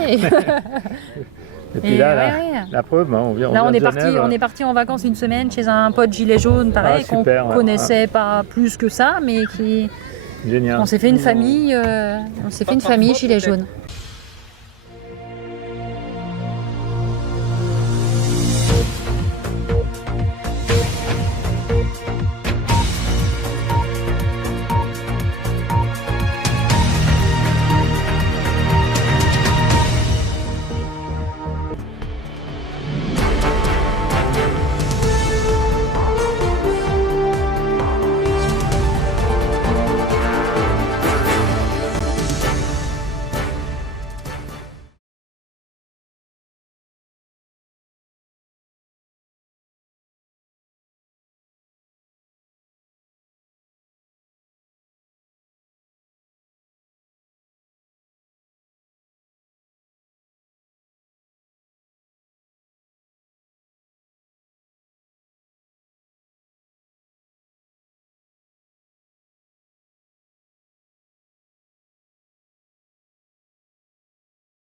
Et puis là, ouais. la preuve, hein, on vient Là, on de est parti, Genève. on est parti en vacances une semaine chez un pote gilet jaune, pareil, Ah, qu'on super, ouais. connaissait pas plus que ça, mais qui, Génial. on s'est fait une famille, gilet jaune.